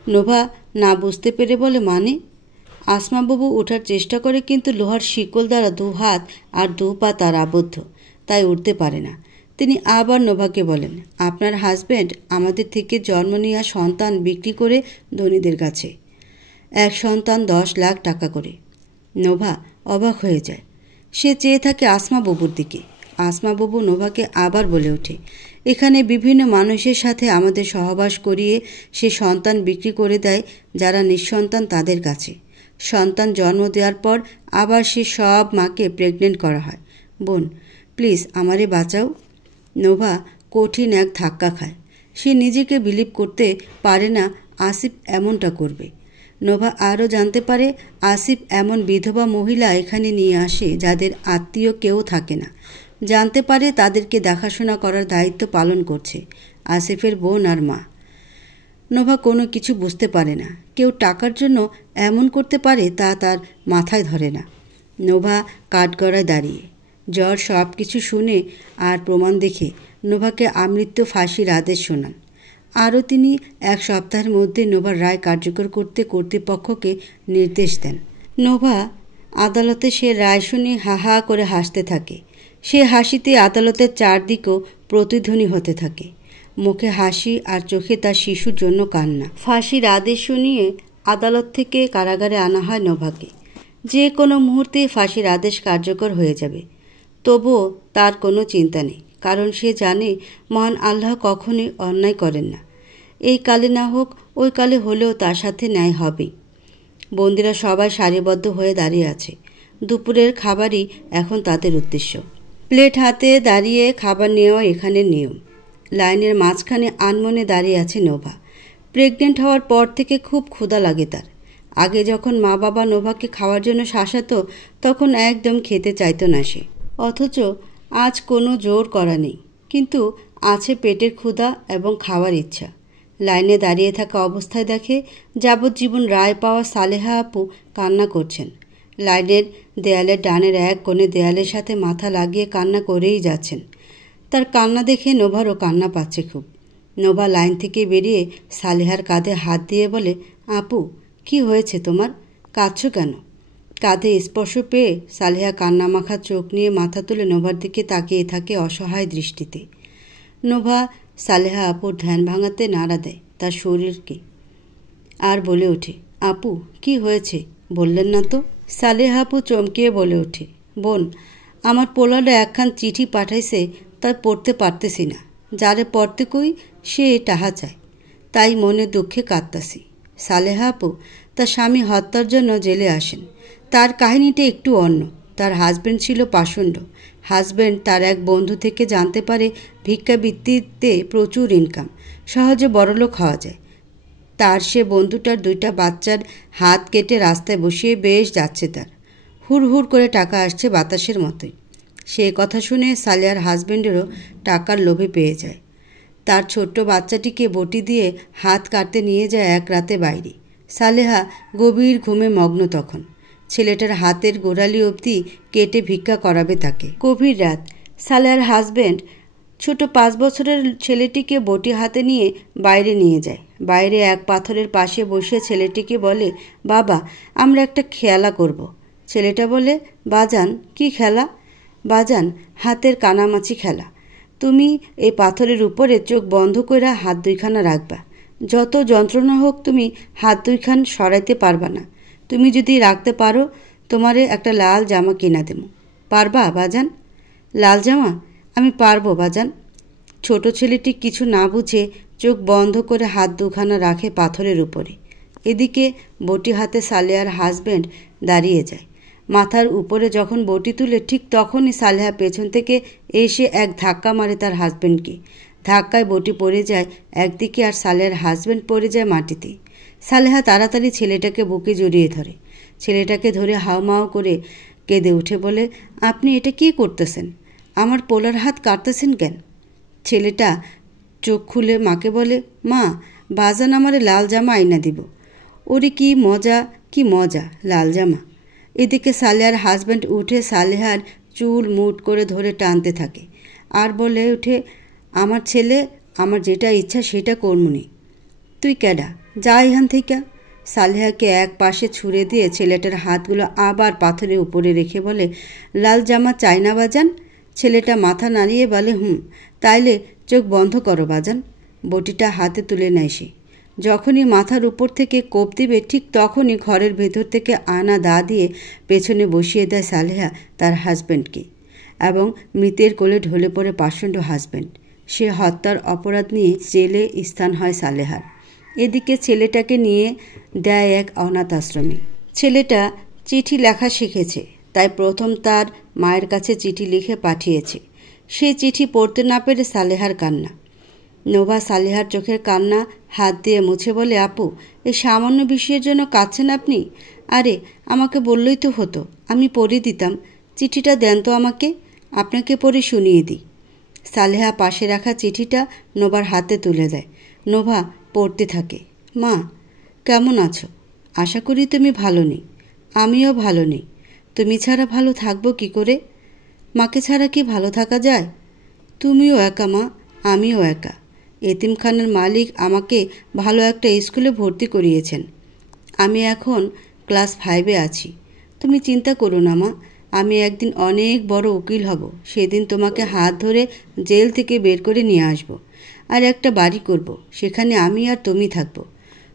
নোভা না বুঝতে পেরে বলে, মানে? আসমা বাবু ওঠার চেষ্টা করে, কিন্তু লোহার শিকল দ্বারা 2 হাত আর 2 পা তার আবদ্ধ, তাই উঠতে পারে না। তিনি আবার নোভাকে বলেন, আপনার হাজব্যান্ড আমাদের থেকে জন্ম নেওয়া সন্তান বিক্রি করে ধনীদের কাছে, এক সন্তান 10 লাখ টাকা করে। নোভা অবাক হয়ে যায়। সে চেয়ে থাকে আসমা বাবুর দিকে। আসমা বাবু নোভাকে আবার বলে ওঠে, এখানে বিভিন্ন মানুষের সাথে আমাদের সহবাস করিয়ে সে সন্তান বিক্রি করে দেয় যারা নিঃসন্তান তাদের কাছে। সন্তান জন্ম দেওয়ার পর আবার সে সব মাকে প্রেগনেন্ট করা হয়। বোন, প্লিজ আমারে বাঁচাও। নোভা কঠিন এক ধাক্কা খায়। সে নিজেকে বিলিভ করতে পারে না আসিফ এমনটা করবে। নোভা আরও জানতে পারে, আসিফ এমন বিধবা মহিলা এখানে নিয়ে আসে যাদের আত্মীয় কেউ থাকে না। জানতে পারে তাদেরকে দেখাশোনা করার দায়িত্ব পালন করছে আসিফের বোন আর মা। নোভা কোনো কিছু বুঝতে পারে না। কেউ টাকার জন্য এমন করতে পারে তা তার মাথায় ধরে না। নোভা কাঠগড়ায় দাঁড়িয়ে জজ সব কিছু শুনে আর প্রমাণ দেখে নোভাকে আমৃত্যু ফাঁসির আদেশ শোনান। আরও তিনি 1 সপ্তাহের মধ্যে নোভার রায় কার্যকর করতে কর্তৃপক্ষকে নির্দেশ দেন। নোভা আদালতে সে রায় শুনে হা হা করে হাসতে থাকে। সে হাসিতে আদালতের চারদিকেও প্রতিধ্বনি হতে থাকে। মুখে হাসি আর চোখে তার শিশুর জন্য কান্না। ফাঁসির আদেশ শুনিয়ে আদালত থেকে কারাগারে আনা হয় নোভাকে। যে কোনো মুহূর্তে ফাঁসির আদেশ কার্যকর হয়ে যাবে। তবুও তার কোনো চিন্তা নেই, কারণ সে জানে মহান আল্লাহ কখনোই অন্যায় করেন না। এই কালে না হোক ওই কালে হলেও তার সাথে ন্যায় হবেই। বন্দীরা সবাই সারিবদ্ধ হয়ে দাঁড়িয়ে আছে। দুপুরের খাবারই এখন তাদের উদ্দেশ্য। প্লেট হাতে দাঁড়িয়ে খাবার নেওয়া এখানের নিয়ম। লাইনের মাঝখানে আনমনে দাঁড়িয়ে আছে নোভা। প্রেগনেন্ট হওয়ার পর থেকে খুব ক্ষুধা লাগে তার। আগে যখন মা বাবা নোভাকে খাওয়ার জন্য শাসাতো তখন একদম খেতে চাইতো না সে। অথচ আজ কোনো জোর করা নেই, কিন্তু আছে পেটের ক্ষুধা এবং খাওয়ার ইচ্ছা। লাইনে দাঁড়িয়ে থাকা অবস্থায় দেখে যাবজ্জীবন রায় পাওয়া সালেহা আপু কান্না করছেন। লাইনের দেয়ালের ডানের এক কোণে দেয়ালের সাথে মাথা লাগিয়ে কান্না করেই যাচ্ছেন। তার কান্না দেখে নোভারও কান্না পাচ্ছে খুব। নোভা লাইন থেকে বেরিয়ে সালেহার কাঁধে হাত দিয়ে বলে, আপু, কি হয়েছে তোমার? কাঁদছো কেন? কাঁধে স্পর্শ পেয়ে সালেহা কান্নামাখা চোখ নিয়ে মাথা তুলে নোভার দিকে তাকিয়ে থাকে অসহায় দৃষ্টিতে। নোভা সালেহা আপুর ধ্যান ভাঙাতে নাড়া দেয় তার শরীরকে, আর বলে ওঠে, আপু, কি হয়েছে বললেন না তো? সালেহা আপু চমকিয়ে বলে ওঠে, বোন, আমার পোলারে একখান চিঠি পাঠাইছে, তাই পড়তে পারতেছি না। যারে পড়তে কই সে টাহা চায়, তাই মনে দুঃখে কাঁদতাছি। সালেহা আপু তার স্বামী হত্যার জন্য জেলে আসেন। তার কাহিনীটা একটু অন্য। তার হাজব্যান্ড ছিল পাষণ্ড। হাজব্যান্ড তার এক বন্ধু থেকে জানতে পারে ভিক্ষাবৃত্তিতে প্রচুর ইনকাম, সহজে বড়লোক হওয়া যায়। তার সে বন্ধুটার 2টা বাচ্চার হাত কেটে রাস্তায় বসিয়ে বেশ যাচ্ছে তার। হুড় হুড় করে টাকা আসছে বাতাসের মতোই। সে কথা শুনে সালেহার হাজব্যান্ডেরও টাকার লোভে পেয়ে যায়। তার ছোট্ট বাচ্চাটিকে বটি দিয়ে হাত কাটতে নিয়ে যায় এক রাতে বাইরে। সালেহা গভীর ঘুমে মগ্ন তখন। ছেলেটার হাতের গোড়ালি অবধি কেটে ভিক্ষা করাবে তাকে। গভীর রাত। সালেহার হাজব্যান্ড ছোট 5 বছরের ছেলেটিকে বটি হাতে নিয়ে বাইরে নিয়ে যায়। বাইরে এক পাথরের পাশে বসে ছেলেটিকে বলে, বাবা, আমরা একটা খেলা করব। ছেলেটা বলে, বাজান, কি খেলা? বাজান, হাতের কানামাছি খেলা। তুমি এই পাথরের উপরে চোখ বন্ধ করে হাত 2খানা রাখবা। যত যন্ত্রণা হোক তুমি হাত 2খান সরাইতে পারবা না। তুমি যদি রাখতে পারো তোমারে একটা লাল জামা কিনা দেবো। পারবা বাজান? লাল জামা? আমি পারবো বাজান। ছোট ছেলেটি কিছু না বুঝে চোখ বন্ধ করে হাত 2খানা রাখে পাথরের উপরে। এদিকে বটি হাতে সালেহার হাজব্যান্ড দাঁড়িয়ে যায়। মাথার উপরে যখন বটি তুলে ঠিক তখনই সালেহা পেছন থেকে এসে এক ধাক্কা মারে তার হাজব্যান্ডকে। ধাক্কায় বটি পড়ে যায় একদিকে আর সালেহার হাজব্যান্ড পড়ে যায় মাটিতে। সালেহা তাড়াতাড়ি ছেলেটাকে বুকে জড়িয়ে ধরে। ছেলেটাকে ধরে হাউমাউ করে কেঁদে উঠে বলে, আপনি এটা কি করতেছেন? আমার পোলার হাত কাটতেছেন কেন? ছেলেটা চোখ খুলে মাকে বলে, মা, বাজান আমারে লাল জামা আইনা দিব। ওরে কি মজা, কি মজা, লাল জামা। এদিকে সালেহার হাজব্যান্ড উঠে সালেহার চুল মুট করে ধরে টানতে থাকে আর বলে উঠে, আমার ছেলে, আমার যেটা ইচ্ছা সেটা করমুনি। তুই কেডা, যা এখান থেকে। সালেহাকে এক পাশে ছুঁড়ে দিয়ে ছেলেটার হাতগুলো আবার পাথরের উপরে রেখে বলে, লাল জামা চাই না বাজান? ছেলেটা মাথা নাড়িয়ে বলে, তাইলে চোখ বন্ধ করো বাজান। বটিটা হাতে তুলে নেয় সে। যখনই মাথার উপর থেকে কোপ দিবে ঠিক তখনই ঘরের ভেতর থেকে আনা দা দিয়ে পেছনে বসিয়ে দেয় সালেহা তার হাজব্যান্ডকে এবং মৃতের কোলে ঢলে পড়ে পাষণ্ড হাজব্যান্ড। সে হত্যার অপরাধ নিয়ে জেলে স্থান হয় সালেহার। এদিকে ছেলেটাকে নিয়ে দেয় এক অনাথ আশ্রমে। ছেলেটা চিঠি লেখা শিখেছে, তাই প্রথম তার মায়ের কাছে চিঠি লিখে পাঠিয়েছে। সেই চিঠি পড়তে না পেরে সালেহার কান্না। নোভা সালেহার চোখের কান্না হাত দিয়ে মুছে বলে, আপু, এই সামান্য বিষয়ের জন্য কাঁদছেন আপনি? আরে, আমাকে বললেই তো হতো, আমি পড়ে দিতাম। চিঠিটা দেন তো আমাকে, আপনাকে পড়ে শুনিয়ে দিই। সালেহা পাশে রাখা চিঠিটা নোভার হাতে তুলে দেয়। নোভা পড়তে থাকে, মা, কেমন আছো? আশা করি তুমি ভালো নেই। আমিও ভালো নেই। তুমি ছাড়া ভালো থাকবো কি করে? মাকে ছাড়া কি ভালো থাকা যায়? তুমিও একা মা, আমিও একা। এতিমখানার মালিক আমাকে ভালো একটা স্কুলে ভর্তি করিয়েছেন। আমি এখন ক্লাস 5-এ আছি। তুমি চিন্তা করো না মা, আমি একদিন অনেক বড় উকিল হব। সেদিন তোমাকে হাত ধরে জেল থেকে বের করে নিয়ে আসব আর একটা বাড়ি করব। সেখানে আমি আর তুমি থাকব।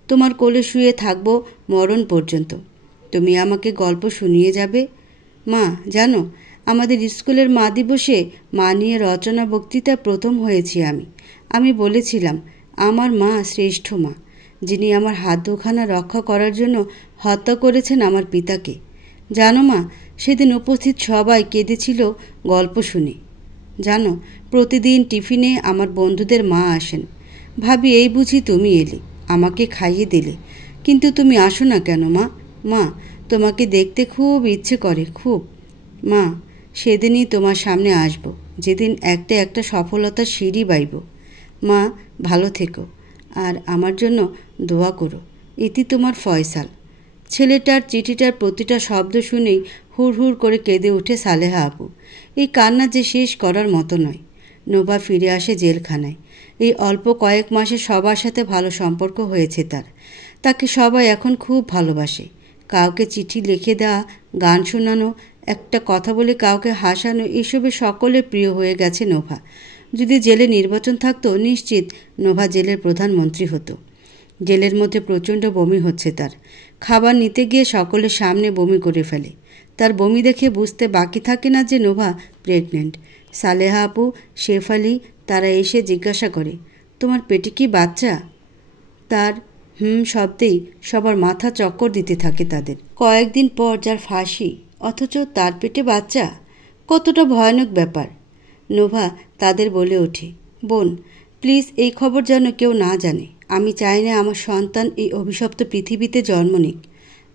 তোমার কোলে শুয়ে থাকব মরণ পর্যন্ত। তুমি আমাকে গল্প শুনিয়ে যাবে। মা, জানো, আমাদের স্কুলের মা দিবসে মা নিয়ে রচনা বক্তৃতা প্রথম হয়েছি আমি বলেছিলাম, আমার মা শ্রেষ্ঠ মা, যিনি আমার হাত দুখানা রক্ষা করার জন্য হত্যা করেছেন আমার পিতাকে। জানো মা, সেদিন উপস্থিত সবাই কেঁদেছিল গল্প শুনে। জানো, প্রতিদিন টিফিনে আমার বন্ধুদের মা আসেন। ভাবি, এই বুঝি তুমি এলে, আমাকে খাইয়ে দিলে, কিন্তু তুমি আসো না কেন মা? মা, তোমাকে দেখতে খুব ইচ্ছে করে, খুব। মা, সেদিনই তোমার সামনে আসব, যেদিন একটা একটা সফলতার সিঁড়ি বাইব। মা, ভালো থেকো আর আমার জন্য দোয়া করো। ইতি তোমার ফয়সাল। ছেলেটার চিঠিটার প্রতিটা শব্দ শুনেই হুড় হুড় করে কেঁদে ওঠে সালেহা আপু। এই কান্না যে শেষ করার মতো নয়। নোভা ফিরে আসে জেলখানায়। এই অল্প কয়েক মাসে সবার সাথে ভালো সম্পর্ক হয়েছে তার। তাকে সবাই এখন খুব ভালোবাসে। কাউকে চিঠি লিখে দেওয়া, গান শোনানো, একটা কথা বলে কাউকে হাসানো, এসবে সকলের প্রিয় হয়ে গেছে নোভা। যদি জেলে নির্বাচন থাকতো, নিশ্চিত নোভা জেলের প্রধানমন্ত্রী হতো। জেলের মধ্যে প্রচণ্ড বমি হচ্ছে তার। খাবার নিতে গিয়ে সকলের সামনে বমি করে ফেলে। তার বমি দেখে বুঝতে বাকি থাকে না যে নোভা প্রেগনেন্ট। সালেহা আপু, শেফ আলী তারা এসে জিজ্ঞাসা করে, তোমার পেটে কি বাচ্চা? তার শব্দেই সবার মাথা চক্কর দিতে থাকে তাদের। কয়েকদিন পর যার ফাঁসি, অথচ তার পেটে বাচ্চা, কতটা ভয়ানক ব্যাপার। নোভা তাদের বলে ওঠে, বোন, প্লিজ এই খবর যেন কেউ না জানে। আমি চাই না আমার সন্তান এই অভিশপ্ত পৃথিবীতে জন্ম নিক।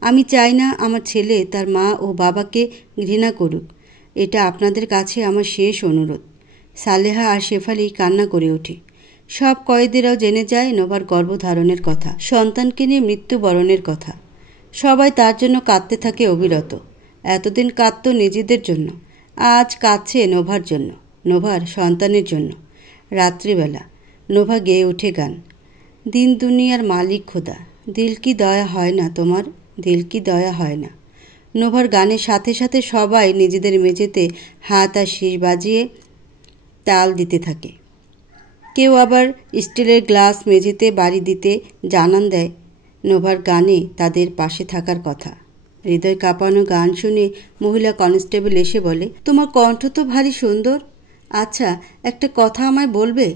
আমি চাই না আমার ছেলে তার মা ও বাবাকে ঘৃণা করুক। এটা আপনাদের কাছে আমার শেষ অনুরোধ। সালেহা আর শেফালি কান্না করে ওঠে। সব কয়েদিরাও জেনে যায় নোভার গর্ভধারণের কথা, সন্তানকে নিয়ে মৃত্যুবরণের কথা। সবাই তার জন্য কাঁদতে থাকে অবিরত। এতদিন কাঁদত নিজেদের জন্য, আজ কাঁদছে নোভার জন্য, নোভার সন্তানের জন্য। রাত্রিবেলা নোভা গেয়ে ওঠে গান, দিন দুনিয়ার মালিক খোদা, দিল কি দয়া হয় না তোমার, দিল কি দয়া হয় না। নোভার গানের সাথে সাথে সবাই নিজেদের মেঝেতে হাত আর শীষ বাজিয়ে তাল দিতে থাকে। কেউ আবার স্টিলের গ্লাস মেঝেতে বাড়ি দিতে জানান দেয় নোভার গানে তাদের পাশে থাকার কথা। হৃদয় কাঁপানো গান শুনে মহিলা কনস্টেবল এসে বলে, তোমার কণ্ঠ তো ভারী সুন্দর। আচ্ছা, একটা কথা আমায় বলবে?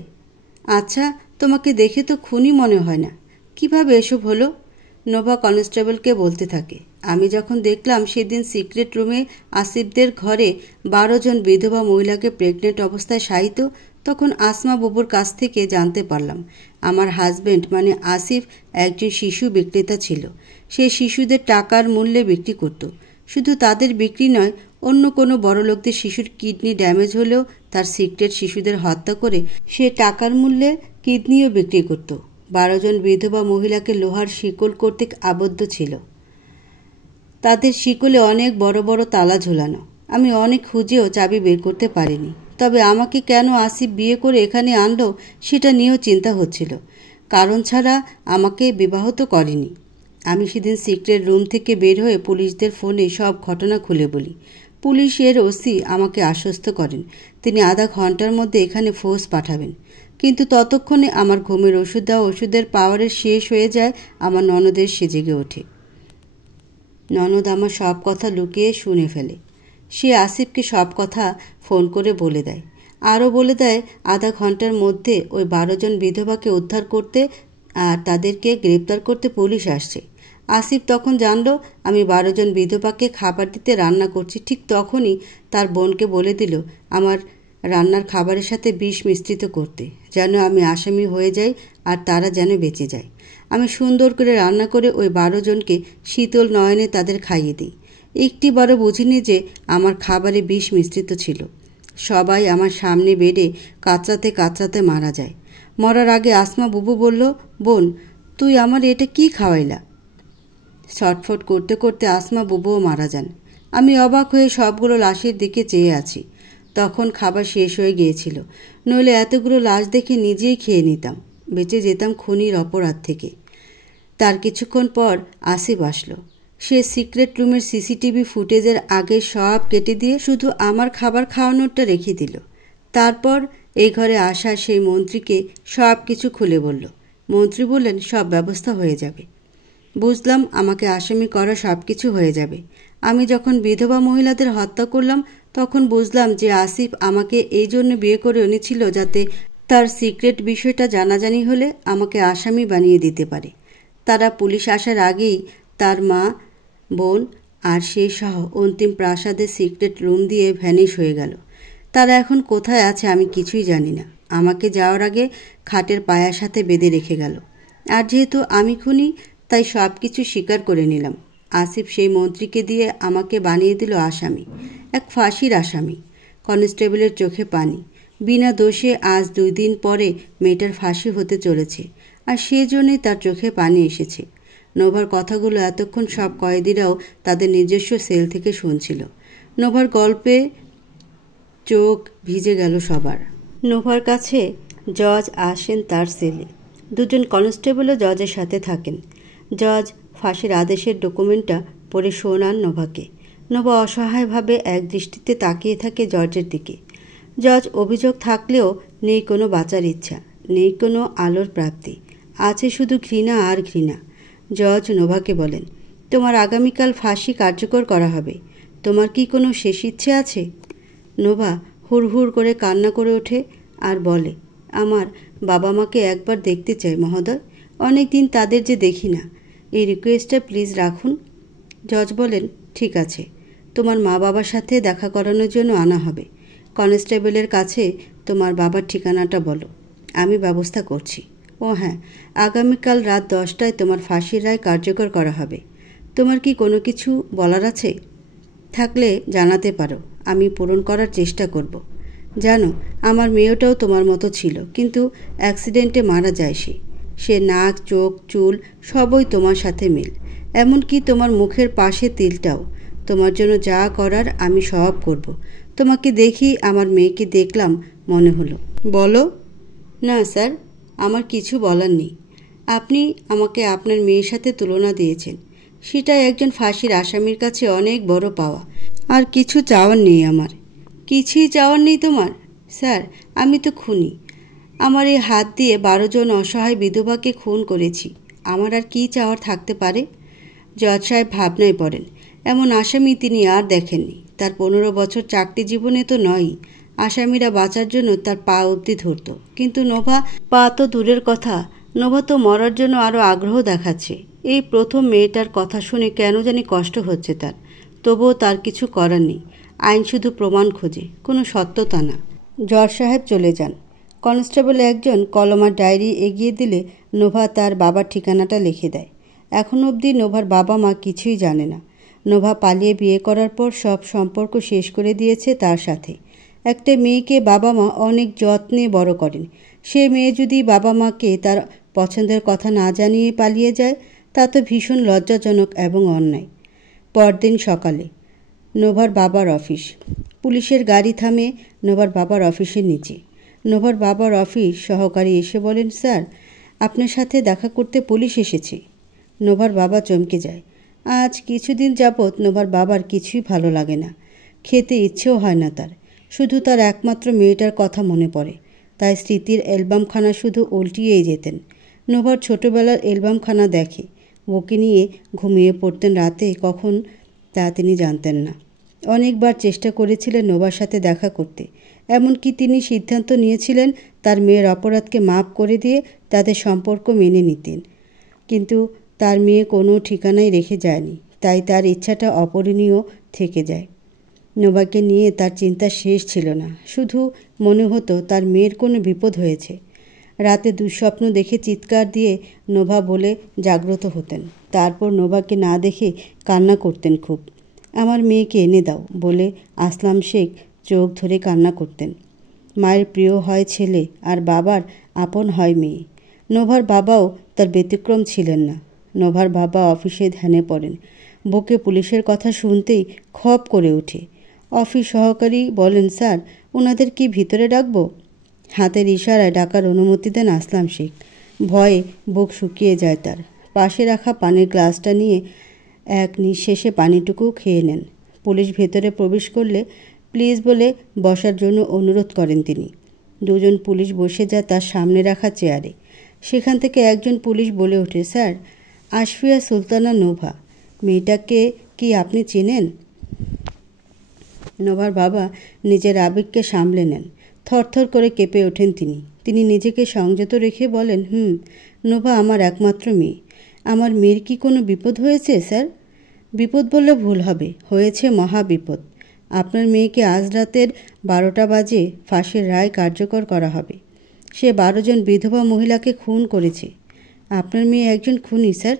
আচ্ছা, তোমাকে দেখে তো খুনি মনে হয় না, কিভাবে এসব হলো? নোভা কনস্টেবলকে বলতে থাকে। আমি যখন দেখলাম সেদিন সিক্রেট রুমে আসিফদের ঘরে 12 জন বিধবা মহিলাকে প্রেগনেন্ট অবস্থায় শায়িত, তখন আসমা বুবুর কাছ থেকে জানতে পারলাম আমার হাজবেন্ড মানে আসিফ একজন শিশু বিক্রেতা ছিল। সে শিশুদের টাকার মূল্যে বিক্রি করত। শুধু তাদের বিক্রি নয়, অন্য কোনো বড়লোকদের শিশুর কিডনি ড্যামেজ হলেও তার সিক্রেট শিশুদের হত্যা করে সে টাকার মূল্যে কিডনিও বিক্রি করত। 12 জন বিধবা মহিলাকে লোহার শিকল কর্তৃক আবদ্ধ ছিল। তাদের শিকলে অনেক বড় বড় তালা ঝোলানো। আমি অনেক খুঁজেও চাবি বের করতে পারিনি। তবে আমাকে কেন আসিফ বিয়ে করে এখানে আনলো সেটা নিয়েও চিন্তা হচ্ছিল। কারণ ছাড়া আমাকে বিবাহ তো করেনি। আমি সেদিন সিক্রেট রুম থেকে বের হয়ে পুলিশদের ফোনে সব ঘটনা খুলে বলি। পুলিশের ওসি আমাকে আশ্বস্ত করেন তিনি আধা ঘন্টার মধ্যে এখানে ফোর্স পাঠাবেন। কিন্তু ততক্ষণে আমার ঘুমের ওষুধ দেওয়া ওষুধের পাওয়ারের শেষ হয়ে যায়। আমার ননদের সে জেগে ওঠে। ননদ আমার সব কথা লুকিয়ে শুনে ফেলে। সে আসিফকে সব কথা ফোন করে বলে দেয়। আরও বলে দেয় আধা ঘন্টার মধ্যে ওই 12 জন বিধবাকে উদ্ধার করতে আর তাদেরকে গ্রেপ্তার করতে পুলিশ আসছে। আসিফ তখন জানল আমি 12 জন বিধবাকে খাবার দিতে রান্না করছি। ঠিক তখনই তার বোনকে বলে দিল আমার রান্নার খাবারের সাথে বিষ মিশ্রিত করতে, যেন আমি আসামি হয়ে যাই আর তারা যেন বেঁচে যায়। আমি সুন্দর করে রান্না করে ওই 12 জনকে শীতল নয়নে তাদের খাইয়ে দিই। একটিবারও বুঝিনি যে আমার খাবারে বিষ মিশ্রিত ছিল। সবাই আমার সামনে বেডে কাতরাতে কাতরাতে মারা যায়। মরার আগে আসমা বুবু বলল, বোন তুই আমার এটা কি খাওয়াইলা? ছটফট করতে করতে আসমা বুবুও মারা যান। আমি অবাক হয়ে সবগুলো লাশের দিকে চেয়ে আছি। তখন খাবার শেষ হয়ে গিয়েছিল, নইলে এতগুলো লাশ দেখে নিজেই খেয়ে নিতাম, বেঁচে যেতাম খুনির অপরাধ থেকে। তার কিছুক্ষণ পর আসিফ আসলো। সে সিক্রেট রুমের সিসিটিভি ফুটেজের আগে সব কেটে দিয়ে শুধু আমার খাবার খাওয়ানোরটা রেখে দিল। তারপর এই ঘরে আসা সেই মন্ত্রীকে সব কিছু খুলে বলল। মন্ত্রী বললেন সব ব্যবস্থা হয়ে যাবে। বুঝলাম আমাকে আসামি করা সব কিছু হয়ে যাবে। আমি যখন বিধবা মহিলাদের হত্যা করলাম তখন বুঝলাম যে আসিফ আমাকে এই জন্য বিয়ে করে এনেছিল যাতে তার সিক্রেট বিষয়টা জানাজানি হলে আমাকে আসামি বানিয়ে দিতে পারে। তারা পুলিশ আসার আগেই তার মা, বোন আর সেই সহ অন্তিম প্রাসাদের সিক্রেট রুম দিয়ে ভ্যানিশ হয়ে গেল। তারা এখন কোথায় আছে আমি কিছুই জানি না। আমাকে যাওয়ার আগে খাটের পায়ার সাথে বেঁধে রেখে গেল। আর যেহেতু আমি খুনি তাই সব কিছু স্বীকার করে নিলাম। আসিফ সেই মন্ত্রীকে দিয়ে আমাকে বানিয়ে দিল আসামি, এক ফাঁসির আসামি। কনস্টেবলের চোখে পানি। বিনা দোষে আজ 2 দিন পরে মেয়েটার ফাঁসি হতে চলেছে, আর সেজন্যই তার চোখে পানি এসেছে। নোভার কথাগুলো এতক্ষণ সব কয়েদিরাও তাদের নিজস্ব সেল থেকে শুনছিল। নোভার গল্পে চোখ ভিজে গেল সবার। নোভার কাছে জজ আসেন তার সেলে। 2 জন কনস্টেবলও জজের সাথে থাকেন। জজ ফাঁসির আদেশের ডকুমেন্টটা পড়ে শোনান নোভাকে। নোভা অসহায়ভাবে এক দৃষ্টিতে তাকিয়ে থাকে জজের দিকে। জজ অভিযোগ থাকলেও নেই কোনো বাঁচার ইচ্ছা, নেই কোনো আলোর প্রাপ্তি, আছে শুধু ঘৃণা আর ঘৃণা। জজ নোভাকে বলেন, তোমার আগামীকাল ফাঁসি কার্যকর করা হবে। তোমার কি কোনো শেষ ইচ্ছে আছে? নোভা হুড়হুড় করে কান্না করে ওঠে আর বলে, আমার বাবা মাকে একবার দেখতে চাই মহোদয়। অনেক দিন তাদের যে দেখি না। এই রিকোয়েস্টটা প্লিজ রাখুন। জজ বলেন, ঠিক আছে, তোমার মা বাবার সাথে দেখা করানোর জন্য আনা হবে। কনস্টেবলের কাছে তোমার বাবার ঠিকানাটা বলো, আমি ব্যবস্থা করছি। ও হ্যাঁ, আগামীকাল রাত 10টায় তোমার ফাঁসির রায় কার্যকর করা হবে। তোমার কি কোনো কিছু বলার আছে? থাকলে জানাতে পারো, আমি পূরণ করার চেষ্টা করব। জানো, আমার মেয়েটাও তোমার মতো ছিল, কিন্তু অ্যাক্সিডেন্টে মারা যায় সে নাক, চোখ, চুল সবই তোমার সাথে মিল, এমনকি তোমার মুখের পাশে তিলটাও। তোমার জন্য যা করার আমি সব করব। তোমাকে দেখি আমার মেয়েকে দেখলাম মনে হলো। বলো। না স্যার, আমার কিছু বলার নেই। আপনি আমাকে আপনার মেয়ের সাথে তুলনা দিয়েছেন, সেটাই একজন ফাঁসির আসামির কাছে অনেক বড় পাওয়া। আর কিছু চাওয়ার নেই আমার। কিছুই চাওয়ার নেই তোমার? স্যার, আমি তো খুনি। আমার এই হাত দিয়ে 12 জন অসহায় বিধবাকে খুন করেছি। আমার আর কী চাওয়ার থাকতে পারে? জজ সাহেব ভাবনায় পড়েন। এমন আসামি তিনি আর দেখেননি। তার 15 বছর চাকরি জীবনে তো নয়ই। আসামিরা বাঁচার জন্য তার পা অবধি ধরত, কিন্তু নোভা পা তো দূরের কথা, নোভা তো মরার জন্য আরও আগ্রহ দেখাচ্ছে। এই প্রথম মেয়েটার কথা শুনে কেন জানি কষ্ট হচ্ছে তার। তবুও তার কিছু করার নেই। আইন শুধু প্রমাণ খোঁজে, কোনো সত্যতা না। জজ সাহেব চলে যান। কনস্টেবল একজন কলম আর ডায়েরি এগিয়ে দিলে নোভা তার বাবার ঠিকানাটা লিখে দেয়। এখন অবধি নোভার বাবা মা কিছুই জানে না। নোভা পালিয়ে বিয়ে করার পর সব সম্পর্ক শেষ করে দিয়েছে তার সাথে। একটা মেয়েকে বাবা মা অনেক যত্নে বড় করেন। সে মেয়ে যদি বাবা মাকে তার পছন্দের কথা না জানিয়ে পালিয়ে যায়, তা তো ভীষণ লজ্জাজনক এবং অন্যায়। পরদিন সকালে নোভার বাবার অফিস। পুলিশের গাড়ি থামে নোভার বাবার অফিসের নিচে। নোভার বাবার অফিস সহকারী এসে বলেন, স্যার, আপনার সাথে দেখা করতে পুলিশ এসেছে। নোভার বাবা চমকে যায়। আজ কিছুদিন যাবৎ নোভার বাবার কিছুই ভালো লাগে না। খেতে ইচ্ছেও হয় না তার। শুধু তার একমাত্র মেয়েটার কথা মনে পড়ে। তাই স্মৃতির অ্যালবামখানা শুধু উল্টিয়েই যেতেন। নোভার ছোটোবেলার অ্যালবামখানা দেখে। ওকে নিয়ে ঘুমিয়ে পড়তেন রাতে কখন তা তিনি জানতেন না। অনেকবার চেষ্টা করেছিলেন নোভার সাথে দেখা করতে। এমনকি তিনি সিদ্ধান্ত নিয়েছিলেন তার মেয়ের অপরাধকে মাফ করে দিয়ে তাদের সম্পর্ক মেনে নিতেন। কিন্তু তার মেয়ে কোনো ঠিকানায় রেখে যায়নি। তাই তার ইচ্ছাটা অপরিণীয় থেকে যায়। নোভাকে নিয়ে তার চিন্তা শেষ ছিল না। শুধু মনে হতো তার মেয়ের কোনো বিপদ হয়েছে। রাতে দুঃস্বপ্ন দেখে চিৎকার দিয়ে নোভা বলে জাগ্রত হতেন। তারপর নোভাকে না দেখে কান্না করতেন খুব। আমার মেয়েকে এনে দাও বলে আসলাম শেখ চোখ ধরে কান্না করতেন। মায়ের প্রিয় হয় ছেলে আর বাবার আপন হয় মেয়ে। নোভার বাবাও তার ব্যতিক্রম ছিলেন না। নোভার বাবা অফিসে ধ্যানে পড়েন। বুকে পুলিশের কথা শুনতেই খপ করে ওঠে। অফিস সহকারী বলেন, স্যার, ওনাদের কি ভিতরে ডাকবো? হাতের ইশারায় ডাকার অনুমতি দেন আসলাম শেখ। ভয়ে বুক শুকিয়ে যায় তার। পাশে রাখা পানির গ্লাসটা নিয়ে এক নিঃশেষে পানিটুকু খেয়ে নেন। পুলিশ ভেতরে প্রবেশ করলে প্লিজ বলে বসার জন্য অনুরোধ করেন তিনি। দুজন পুলিশ বসে যায় তার সামনে রাখা চেয়ারে। সেখান থেকে একজন পুলিশ বলে ওঠে, স্যার, আশফিয়া সুলতানা নোভা, মেয়েটাকে কি আপনি চেনেন? নোভার বাবা নিজের আবেগকে সামলে নেন। থরথর করে কেঁপে ওঠেন তিনি নিজেকে সংযত রেখে বলেন, নোভা আমার একমাত্র মেয়ে। আমার মেয়ের কি কোনো বিপদ হয়েছে স্যার? বিপদ বললে ভুল হবে, হয়েছে মহা বিপদ। আপনার মেয়েকে আজ রাতের 12টা বাজে ফাঁসির রায় কার্যকর করা হবে। সে 12 জন বিধবা মহিলাকে খুন করেছে। আপনার মেয়ে একজন খুনি স্যার।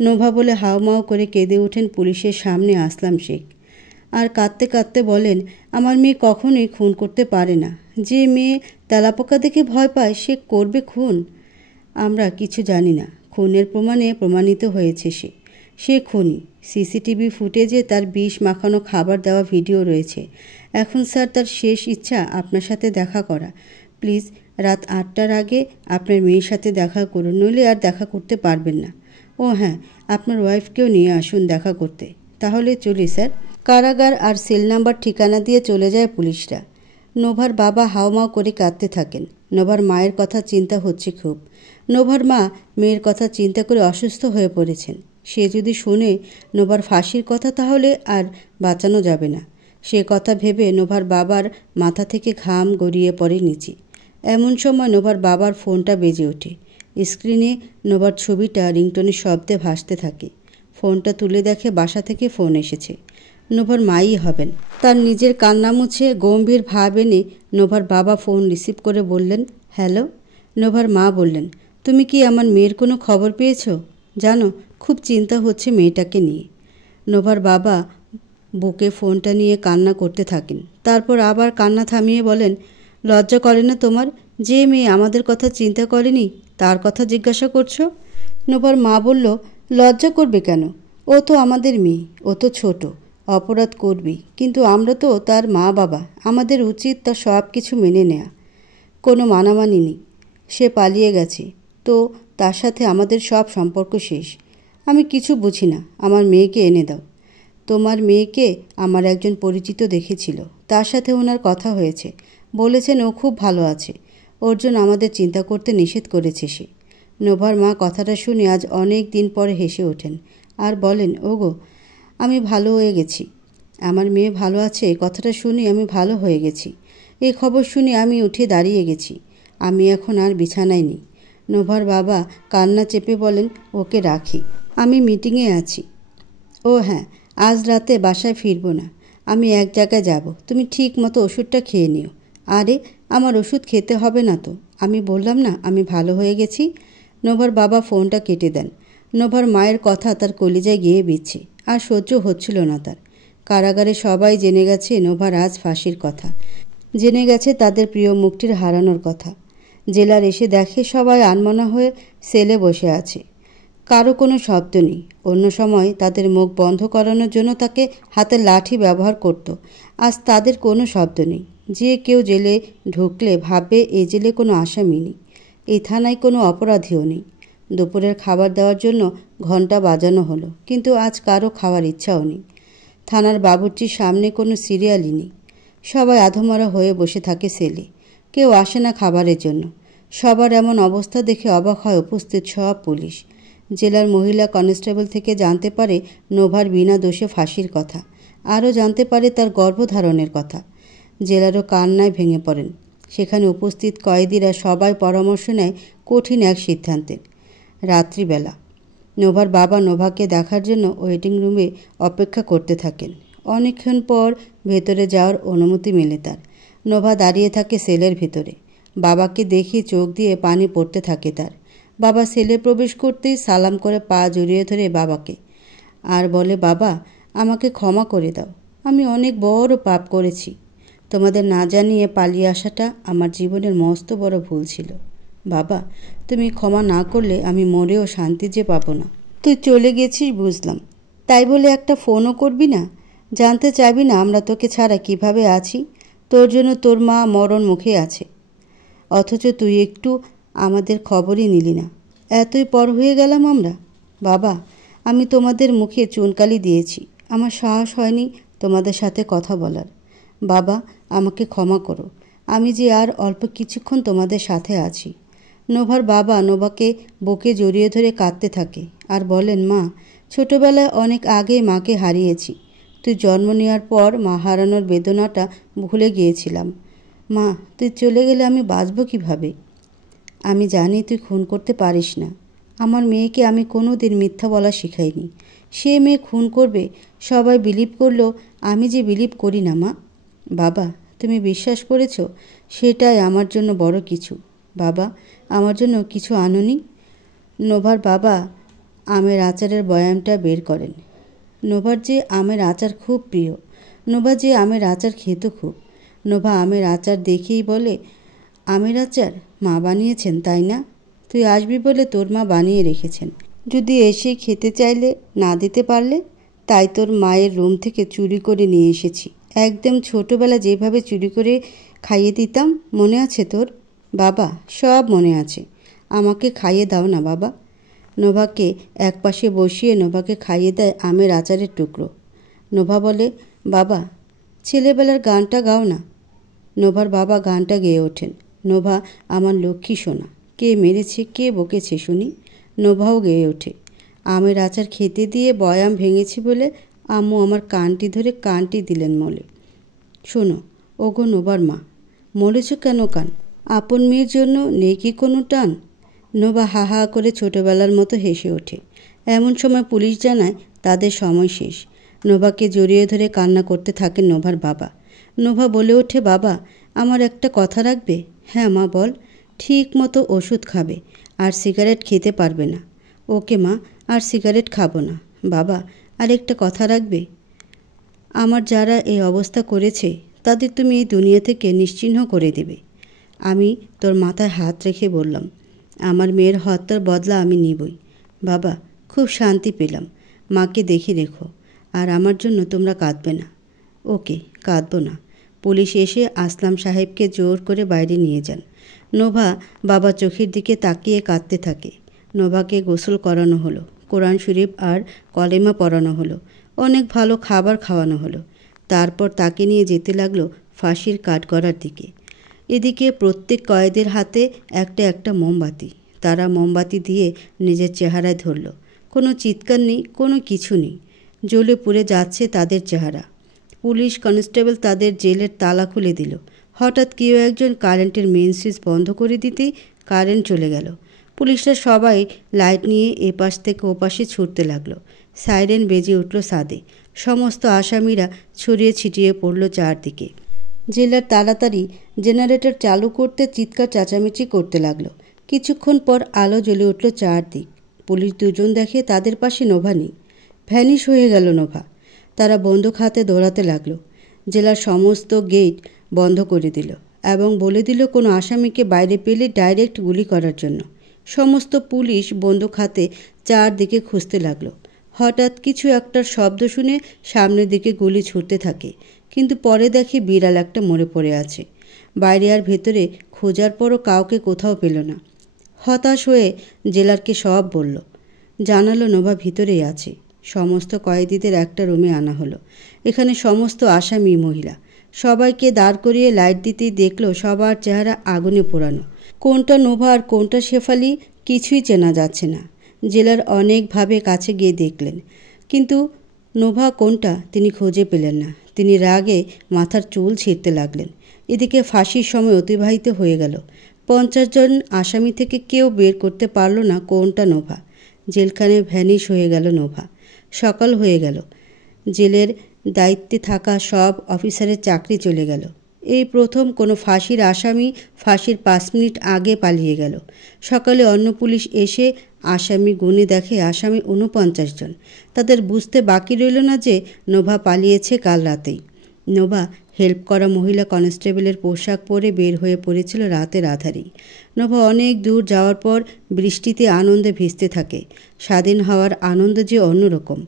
নোভা বলে হাউমাউ করে কেঁদে ওঠেন পুলিশের সামনে আসলাম শেখ। আর কাঁদতে কাঁদতে বলেন, আমার মেয়ে কখনোই খুন করতে পারে না। যে মেয়ে তেলাপোকা দেখে ভয় পায় সে করবে খুন? আমরা কিছু জানি না। খুনের প্রমাণে প্রমাণিত হয়েছে সে খুনি। সিসিটিভি ফুটেজে তার বিষ মাখানো খাবার দেওয়া ভিডিও রয়েছে। এখন স্যার তার শেষ ইচ্ছা আপনার সাথে দেখা করা। প্লিজ রাত 8টার আগে আপনার মেয়ের সাথে দেখা করুন, নইলে আর দেখা করতে পারবেন না। ও হ্যাঁ, আপনার ওয়াইফকেও নিয়ে আসুন দেখা করতে। তাহলে চলি স্যার। কারাগার আর সেল নাম্বার ঠিকানা দিয়ে চলে যায় পুলিশরা। নোভার বাবা হাউমাউ করে কাঁদতে থাকেন। নোভার মায়ের কথা চিন্তা হচ্ছে খুব। নোভার মা মেয়ের কথা চিন্তা করে অসুস্থ হয়ে পড়েছেন। সে যদি শুনে নোভার ফাঁসির কথা, তাহলে আর বাঁচানো যাবে না। সে কথা ভেবে নোভার বাবার মাথা থেকে ঘাম গড়িয়ে পড়ে নিচে। এমন সময় নোভার বাবার ফোনটা বেজে ওঠে। স্ক্রিনে নোভার ছবিটা রিংটোনের শব্দে ভাসতে থাকে। ফোনটা তুলে দেখে বাসা থেকে ফোন এসেছে। নোভার মাই হবেন। তার নিজের কান্না মুছে গম্ভীর ভাব এনে নোভার বাবা ফোন রিসিভ করে বললেন, হ্যালো। নোভার মা বললেন, তুমি কি আমার মেয়ের কোনো খবর পেয়েছো? জানো, খুব চিন্তা হচ্ছে মেয়েটাকে নিয়ে। নোভার বাবা বুকে ফোনটা নিয়ে কান্না করতে থাকেন। তারপর আবার কান্না থামিয়ে বলেন, লজ্জা করে না তোমার? যে মেয়ে আমাদের কথা চিন্তা করেনি তার কথা জিজ্ঞাসা করছো? নোভার মা বলল, লজ্জা করবে কেন? ও তো আমাদের মেয়ে, ও তো ছোট, অপরাধ করবেই। কিন্তু আমরা তো তার মা বাবা, আমাদের উচিত তার সব কিছু মেনে নেয়া। কোনো মানামানি নেই। সে পালিয়ে গেছে, তো তার সাথে আমাদের সব সম্পর্ক শেষ। আমি কিছু বুঝি না, আমার মেয়েকে এনে দাও। তোমার মেয়েকে আমার একজন পরিচিত দেখেছিল, তার সাথে ওনার কথা হয়েছে। বলেছেন ও খুব ভালো আছে। ওর জন্য আমাদের চিন্তা করতে নিষেধ করেছে সে। নোভার মা কথাটা শুনে আজ অনেক দিন পরে হেসে ওঠেন আর বলেন, ওগো, আমি ভালো হয়ে গেছি। আমার মেয়ে ভালো আছে, কথাটা শুনে আমি ভালো হয়ে গেছি। এই খবর শুনে আমি উঠে দাঁড়িয়ে গেছি। আমি এখন আর বিছানায় নেই। নোভার বাবা কান্না চেপে বলেন, ওকে রাখি, আমি মিটিংয়ে আছি। ও হ্যাঁ, আজ রাতে বাসায় ফিরবো না, আমি এক জায়গায় যাব, তুমি ঠিক মতো ওষুধটা খেয়ে নিও। আরে আমার ওষুধ খেতে হবে না তো, আমি বললাম না আমি ভালো হয়ে গেছি। নোভার বাবা ফোনটা কেটে দেন। নোভার মায়ের কথা তার কলিজায় গিয়ে বিচ্ছে, আর সহ্য হচ্ছিল না তার। কারাগারে সবাই জেনে গেছে নোভার আজ ফাঁসির কথা, জেনে গেছে তাদের প্রিয় মুখটির হারানোর কথা। জেলার এসে দেখে সবাই আনমনা হয়ে সেলে বসে আছে, কারো কোনো শব্দ নেই। অন্য সময় তাদের মুখ বন্ধ করানোর জন্য তাকে হাতের লাঠি ব্যবহার করত, আজ তাদের কোনো শব্দ নেই। যে কেউ জেলে ঢুকলে ভাববে এই জেলে কোনো আসামি নেই, এই থানায় কোনো অপরাধীও নেই। দুপুরের খাবার দেওয়ার জন্য ঘন্টা বাজানো হলো, কিন্তু আজ কারো খাওয়ার ইচ্ছাও নেই। থানার বাবুর্চির সামনে কোনো সিরিয়ালই নেই, সবাই আধমরা হয়ে বসে থাকে সেলে, কেউ আসে না খাবারের জন্য। সবার এমন অবস্থা দেখে অবাক হয় উপস্থিত সব পুলিশ। জেলার মহিলা কনস্টেবল থেকে জানতে পারে নোভার বিনা দোষে ফাঁসির কথা, আরও জানতে পারে তার গর্ভধারণের কথা। জেলারও কান্নায় ভেঙে পড়েন। সেখানে উপস্থিত কয়েদিরা সবাই পরামর্শ নেয় কঠিন এক সিদ্ধান্তের। রাত্রিবেলা নোভার বাবা নোভাকে দেখার জন্য ওয়েটিং রুমে অপেক্ষা করতে থাকেন। অনেকক্ষণ পর ভেতরে যাওয়ার অনুমতি মেলে তার। নোভা দাঁড়িয়ে থাকে সেলের ভিতরে, বাবাকে দেখে চোখ দিয়ে পানি পড়তে থাকে তার। বাবা সেলে প্রবেশ করতেই সালাম করে পা জড়িয়ে ধরে বাবাকে, আর বলে, বাবা আমাকে ক্ষমা করে দাও, আমি অনেক বড় পাপ করেছি। তোমাদের না জানিয়ে পালিয়ে আসাটা আমার জীবনের মস্ত বড় ভুল ছিল। বাবা তুমি ক্ষমা না করলে আমি মরেও শান্তি যে পাবো না। তুই চলে গেছিস বুঝলাম, তাই বলে একটা ফোনও করবি না, জানতে চাইবি না আমরা তোকে ছাড়া কিভাবে আছি? তোর জন্য তোর মা মরণ মুখে আছে, অথচ তুই একটু আমাদের খবরই নিলি না। এতই পর হয়ে গেলাম আমরা। বাবা আমি তোমাদের মুখে চুনকালি দিয়েছি, আমার সাহস হয়নি তোমাদের সাথে কথা বলার। বাবা আমাকে ক্ষমা করো, আমি যে আর অল্প কিছুক্ষণ তোমাদের সাথে আছি। নোভার বাবা নোভাকে বুকে জড়িয়ে ধরে কাঁদতে থাকে আর বলেন, মা ছোটবেলায় অনেক আগেই মাকে হারিয়েছি, তুই জন্ম নেওয়ার পর মা হারানোর বেদনাটা ভুলে গিয়েছিলাম। মা তুই চলে গেলে আমি বাঁচব কীভাবে? আমি জানি তুই খুন করতে পারিস না, আমার মেয়েকে আমি কোনো দিন মিথ্যা বলা শিখাইনি। সে মেয়ে খুন করবে সবাই বিলিভ করলেও আমি যে বিলিভ করি না মা। বাবা তুমি বিশ্বাস করেছো, সেটাই আমার জন্য বড় কিছু। বাবা আমার জন্য কিছু আনোনি? নোভার বাবা আমের আচারের বয়ামটা বের করেন। নোভার যে আমের আচার খুব প্রিয়, নোভা যে আমের আচার খেত খুব। নোভা আমের আচার দেখেই বলে, আমের আচার মা বানিয়েছেন তাই না? তুই আসবি বলে তোর মা বানিয়ে রেখেছেন, যদি এসে খেতে চাইলে না দিতে পারলে, তাই তোর মায়ের রুম থেকে চুরি করে নিয়ে এসেছি। একদম ছোটোবেলা যেভাবে চুরি করে খাইয়ে দিতাম মনে আছে তোর? বাবা সব মনে আছে, আমাকে খাইয়ে দাও না বাবা। নোভাকে একপাশে বসিয়ে নোভাকে খাইয়ে দেয় আমের আচারের টুকরো। নোভা বলে, বাবা ছেলেবেলার গানটা গাও না। নোভার বাবা গানটা গেয়ে ওঠেন, নোভা আমার লক্ষ্মী সোনা, কে মেরেছে কে বকেছে শুনি। নোভাও গেয়ে ওঠে, আমের আচার খেতে দিয়ে বয়াম ভেঙেছি বলে আম্মু আমার কানটি ধরে কানটি দিলেন মলে। শোনো ওগো নোভার মা, মরেছ কেন কান? আপন মেয়ের জন্য নেই কি কোনো টান? নোভা হা হা করে ছোটোবেলার মতো হেসে ওঠে। এমন সময় পুলিশ জানায় তাদের সময় শেষ। নোভাকে জড়িয়ে ধরে কান্না করতে থাকেন নোভার বাবা। নোভা বলে ওঠে, বাবা আমার একটা কথা রাখবে? হ্যাঁ মা বল। ঠিক মতো ওষুধ খাবে আর সিগারেট খেতে পারবে না। ওকে মা, আর সিগারেট খাবো না। বাবা আর একটা কথা রাখবে? আমার যারা এই অবস্থা করেছে তাদের তুমি এই দুনিয়া থেকে নিশ্চিহ্ন করে দেবে। আমি তোর মাথায় হাত রেখে বললাম, আমার মেয়ের হত্যার বদলা আমি নিবই। বাবা খুব শান্তি পেলাম, মাকে দেখে রেখো, আর আমার জন্য তোমরা কাঁদবে না। ওকে কাঁদবো না। পুলিশ এসে আসলাম সাহেবকে জোর করে বাইরে নিয়ে যান। নোভা বাবা চোখের দিকে তাকিয়ে কাঁদতে থাকে। নোভাকে গোসল করানো হলো, কোরআন শরীফ আর কলেমা পড়ানো হলো, অনেক ভালো খাবার খাওয়ানো হলো। তারপর তাকে নিয়ে যেতে লাগলো ফাঁসির কাঠগড়ার দিকে। এদিকে প্রত্যেক কয়েদের হাতে একটা একটা মোমবাতি। তারা মোমবাতি দিয়ে নিজের চেহারায় ধরল। কোনো চিৎকার নেই, কোনো কিছু নেই, জ্বলে পুড়ে যাচ্ছে তাদের চেহারা। পুলিশ কনস্টেবল তাদের জেলের তালা খুলে দিল। হঠাৎ কেউ একজন কারেন্টের মেন সুইচ বন্ধ করে দিতেই কারেন্ট চলে গেল। পুলিশরা সবাই লাইট নিয়ে এপাশ থেকে ওপাশে ছুটতে লাগলো। সাইরেন বেজে উঠল ছাদে। সমস্ত আসামিরা ছড়িয়ে ছিটিয়ে পড়ল চারদিকে। জেলার তাড়াতাড়ি জেনারেটর চালু করতে চিৎকার চেঁচামেচি করতে লাগলো। কিছুক্ষণ পর আলো জ্বলে উঠল চারদিক। পুলিশ দুজন দেখে তাদের পাশে নোভা নেই। ভ্যানিশ হয়ে গেল নোভা। তারা বন্দুক হাতে দৌড়াতে লাগলো। জেলার সমস্ত গেট বন্ধ করে দিল এবং বলে দিল কোনো আসামিকে বাইরে পেলে ডাইরেক্ট গুলি করার জন্য। সমস্ত পুলিশ বন্দুক হাতে চারদিকে খুঁজতে লাগলো। হঠাৎ কিছু একটার শব্দ শুনে সামনের দিকে গুলি ছুটতে থাকে, কিন্তু পরে দেখে বিড়াল একটা মরে পড়ে আছে। বাইরে আর ভেতরে খোঁজার পরও কাউকে কোথাও পেল না। হতাশ হয়ে জেলারকে সব বলল। জানালো নোভা ভিতরেই আছে। সমস্ত কয়েদিদের একটা রুমে আনা হলো। এখানে সমস্ত আসামি মহিলা। সবাইকে দাঁড় করিয়ে লাইট দিতেই দেখলো সবার চেহারা আগুনে পোড়ানো। কোনটা নোভা আর কোনটা শেফালি কিছুই চেনা যাচ্ছে না। জেলার অনেকভাবে কাছে গিয়ে দেখলেন, কিন্তু নোভা কোনটা তিনি খুঁজে পেলেন না। তিনি রাগে মাথার চুল ছিঁড়তে লাগলেন। এদিকে ফাঁসির সময় অতিবাহিত হয়ে গেল। 50 জন আসামি থেকে কেউ বের করতে পারল না কোনটা নোভা। জেলখানে ভ্যানিশ হয়ে গেল নোভা। সকাল হয়ে গেল। জেলের দায়িত্বে থাকা সব অফিসারের চাকরি চলে গেল। এই প্রথম কোনো ফাঁসির আসামি ফাঁসির 5 মিনিট আগে পালিয়ে গেল। সকালে অন্য পুলিশ এসে আসামি গুনে দেখে আসামি 49 জন। তাদের বুঝতে বাকি রইল না যে নোভা পালিয়েছে কাল রাতেই। নোভা হেল্প করা মহিলা কনস্টেবলের পোশাক পরে বের হয়ে পড়েছিল রাতের আধারেই। নোভা অনেক দূর যাওয়ার পর বৃষ্টিতে আনন্দে ভিজতে থাকে। স্বাধীন হওয়ার আনন্দ যে অন্যরকম।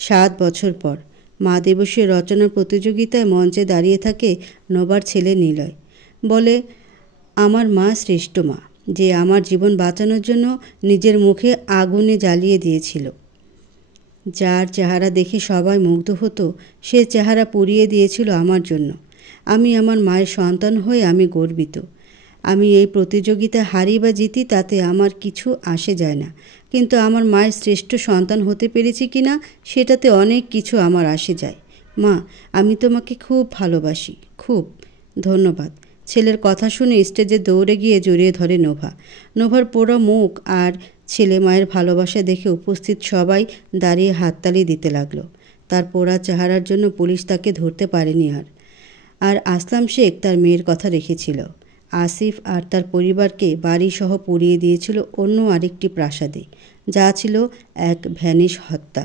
7 বছর পর মা দিবসের রচনা প্রতিযোগিতায় মঞ্চে দাঁড়িয়ে থাকে নোভার ছেলে নিলয়। বলে, আমার মা শ্রেষ্ঠ মা, যে আমার জীবন বাঁচানোর জন্য নিজের মুখে আগুনে জ্বালিয়ে দিয়েছিল। যার চেহারা দেখে সবাই মুগ্ধ হতো, সে চেহারা পুড়িয়ে দিয়েছিল আমার জন্য। আমি আমার মায়ের সন্তান হয়ে আমি গর্বিত। আমি এই প্রতিযোগিতায় হারি বা জিতি তাতে আমার কিছু আসে যায় না, কিন্তু আমার মায়ের শ্রেষ্ঠ সন্তান হতে পেরেছি কিনা সেটাতে অনেক কিছু আমার আসে যায়। মা, আমি তোমাকে খুব ভালোবাসি, খুব। ধন্যবাদ। ছেলের কথা শুনে স্টেজে দৌড়ে গিয়ে জড়িয়ে ধরে নোভা। নোভার পোড়া মুখ আর ছেলে মায়ের ভালোবাসা দেখে উপস্থিত সবাই দাঁড়িয়ে হাততালি দিতে লাগলো। তার পোড়া চেহারার জন্য পুলিশ তাকে ধরতে পারেনি। আর আসলাম শেখ তার মেয়ের কথা রেখেছিল। আসিফ আর তার পরিবারকে বাড়িসহ পুড়িয়ে দিয়েছিল অন্য আরেকটি প্রাসাদে, যা ছিল এক ভ্যানিশ হত্যা।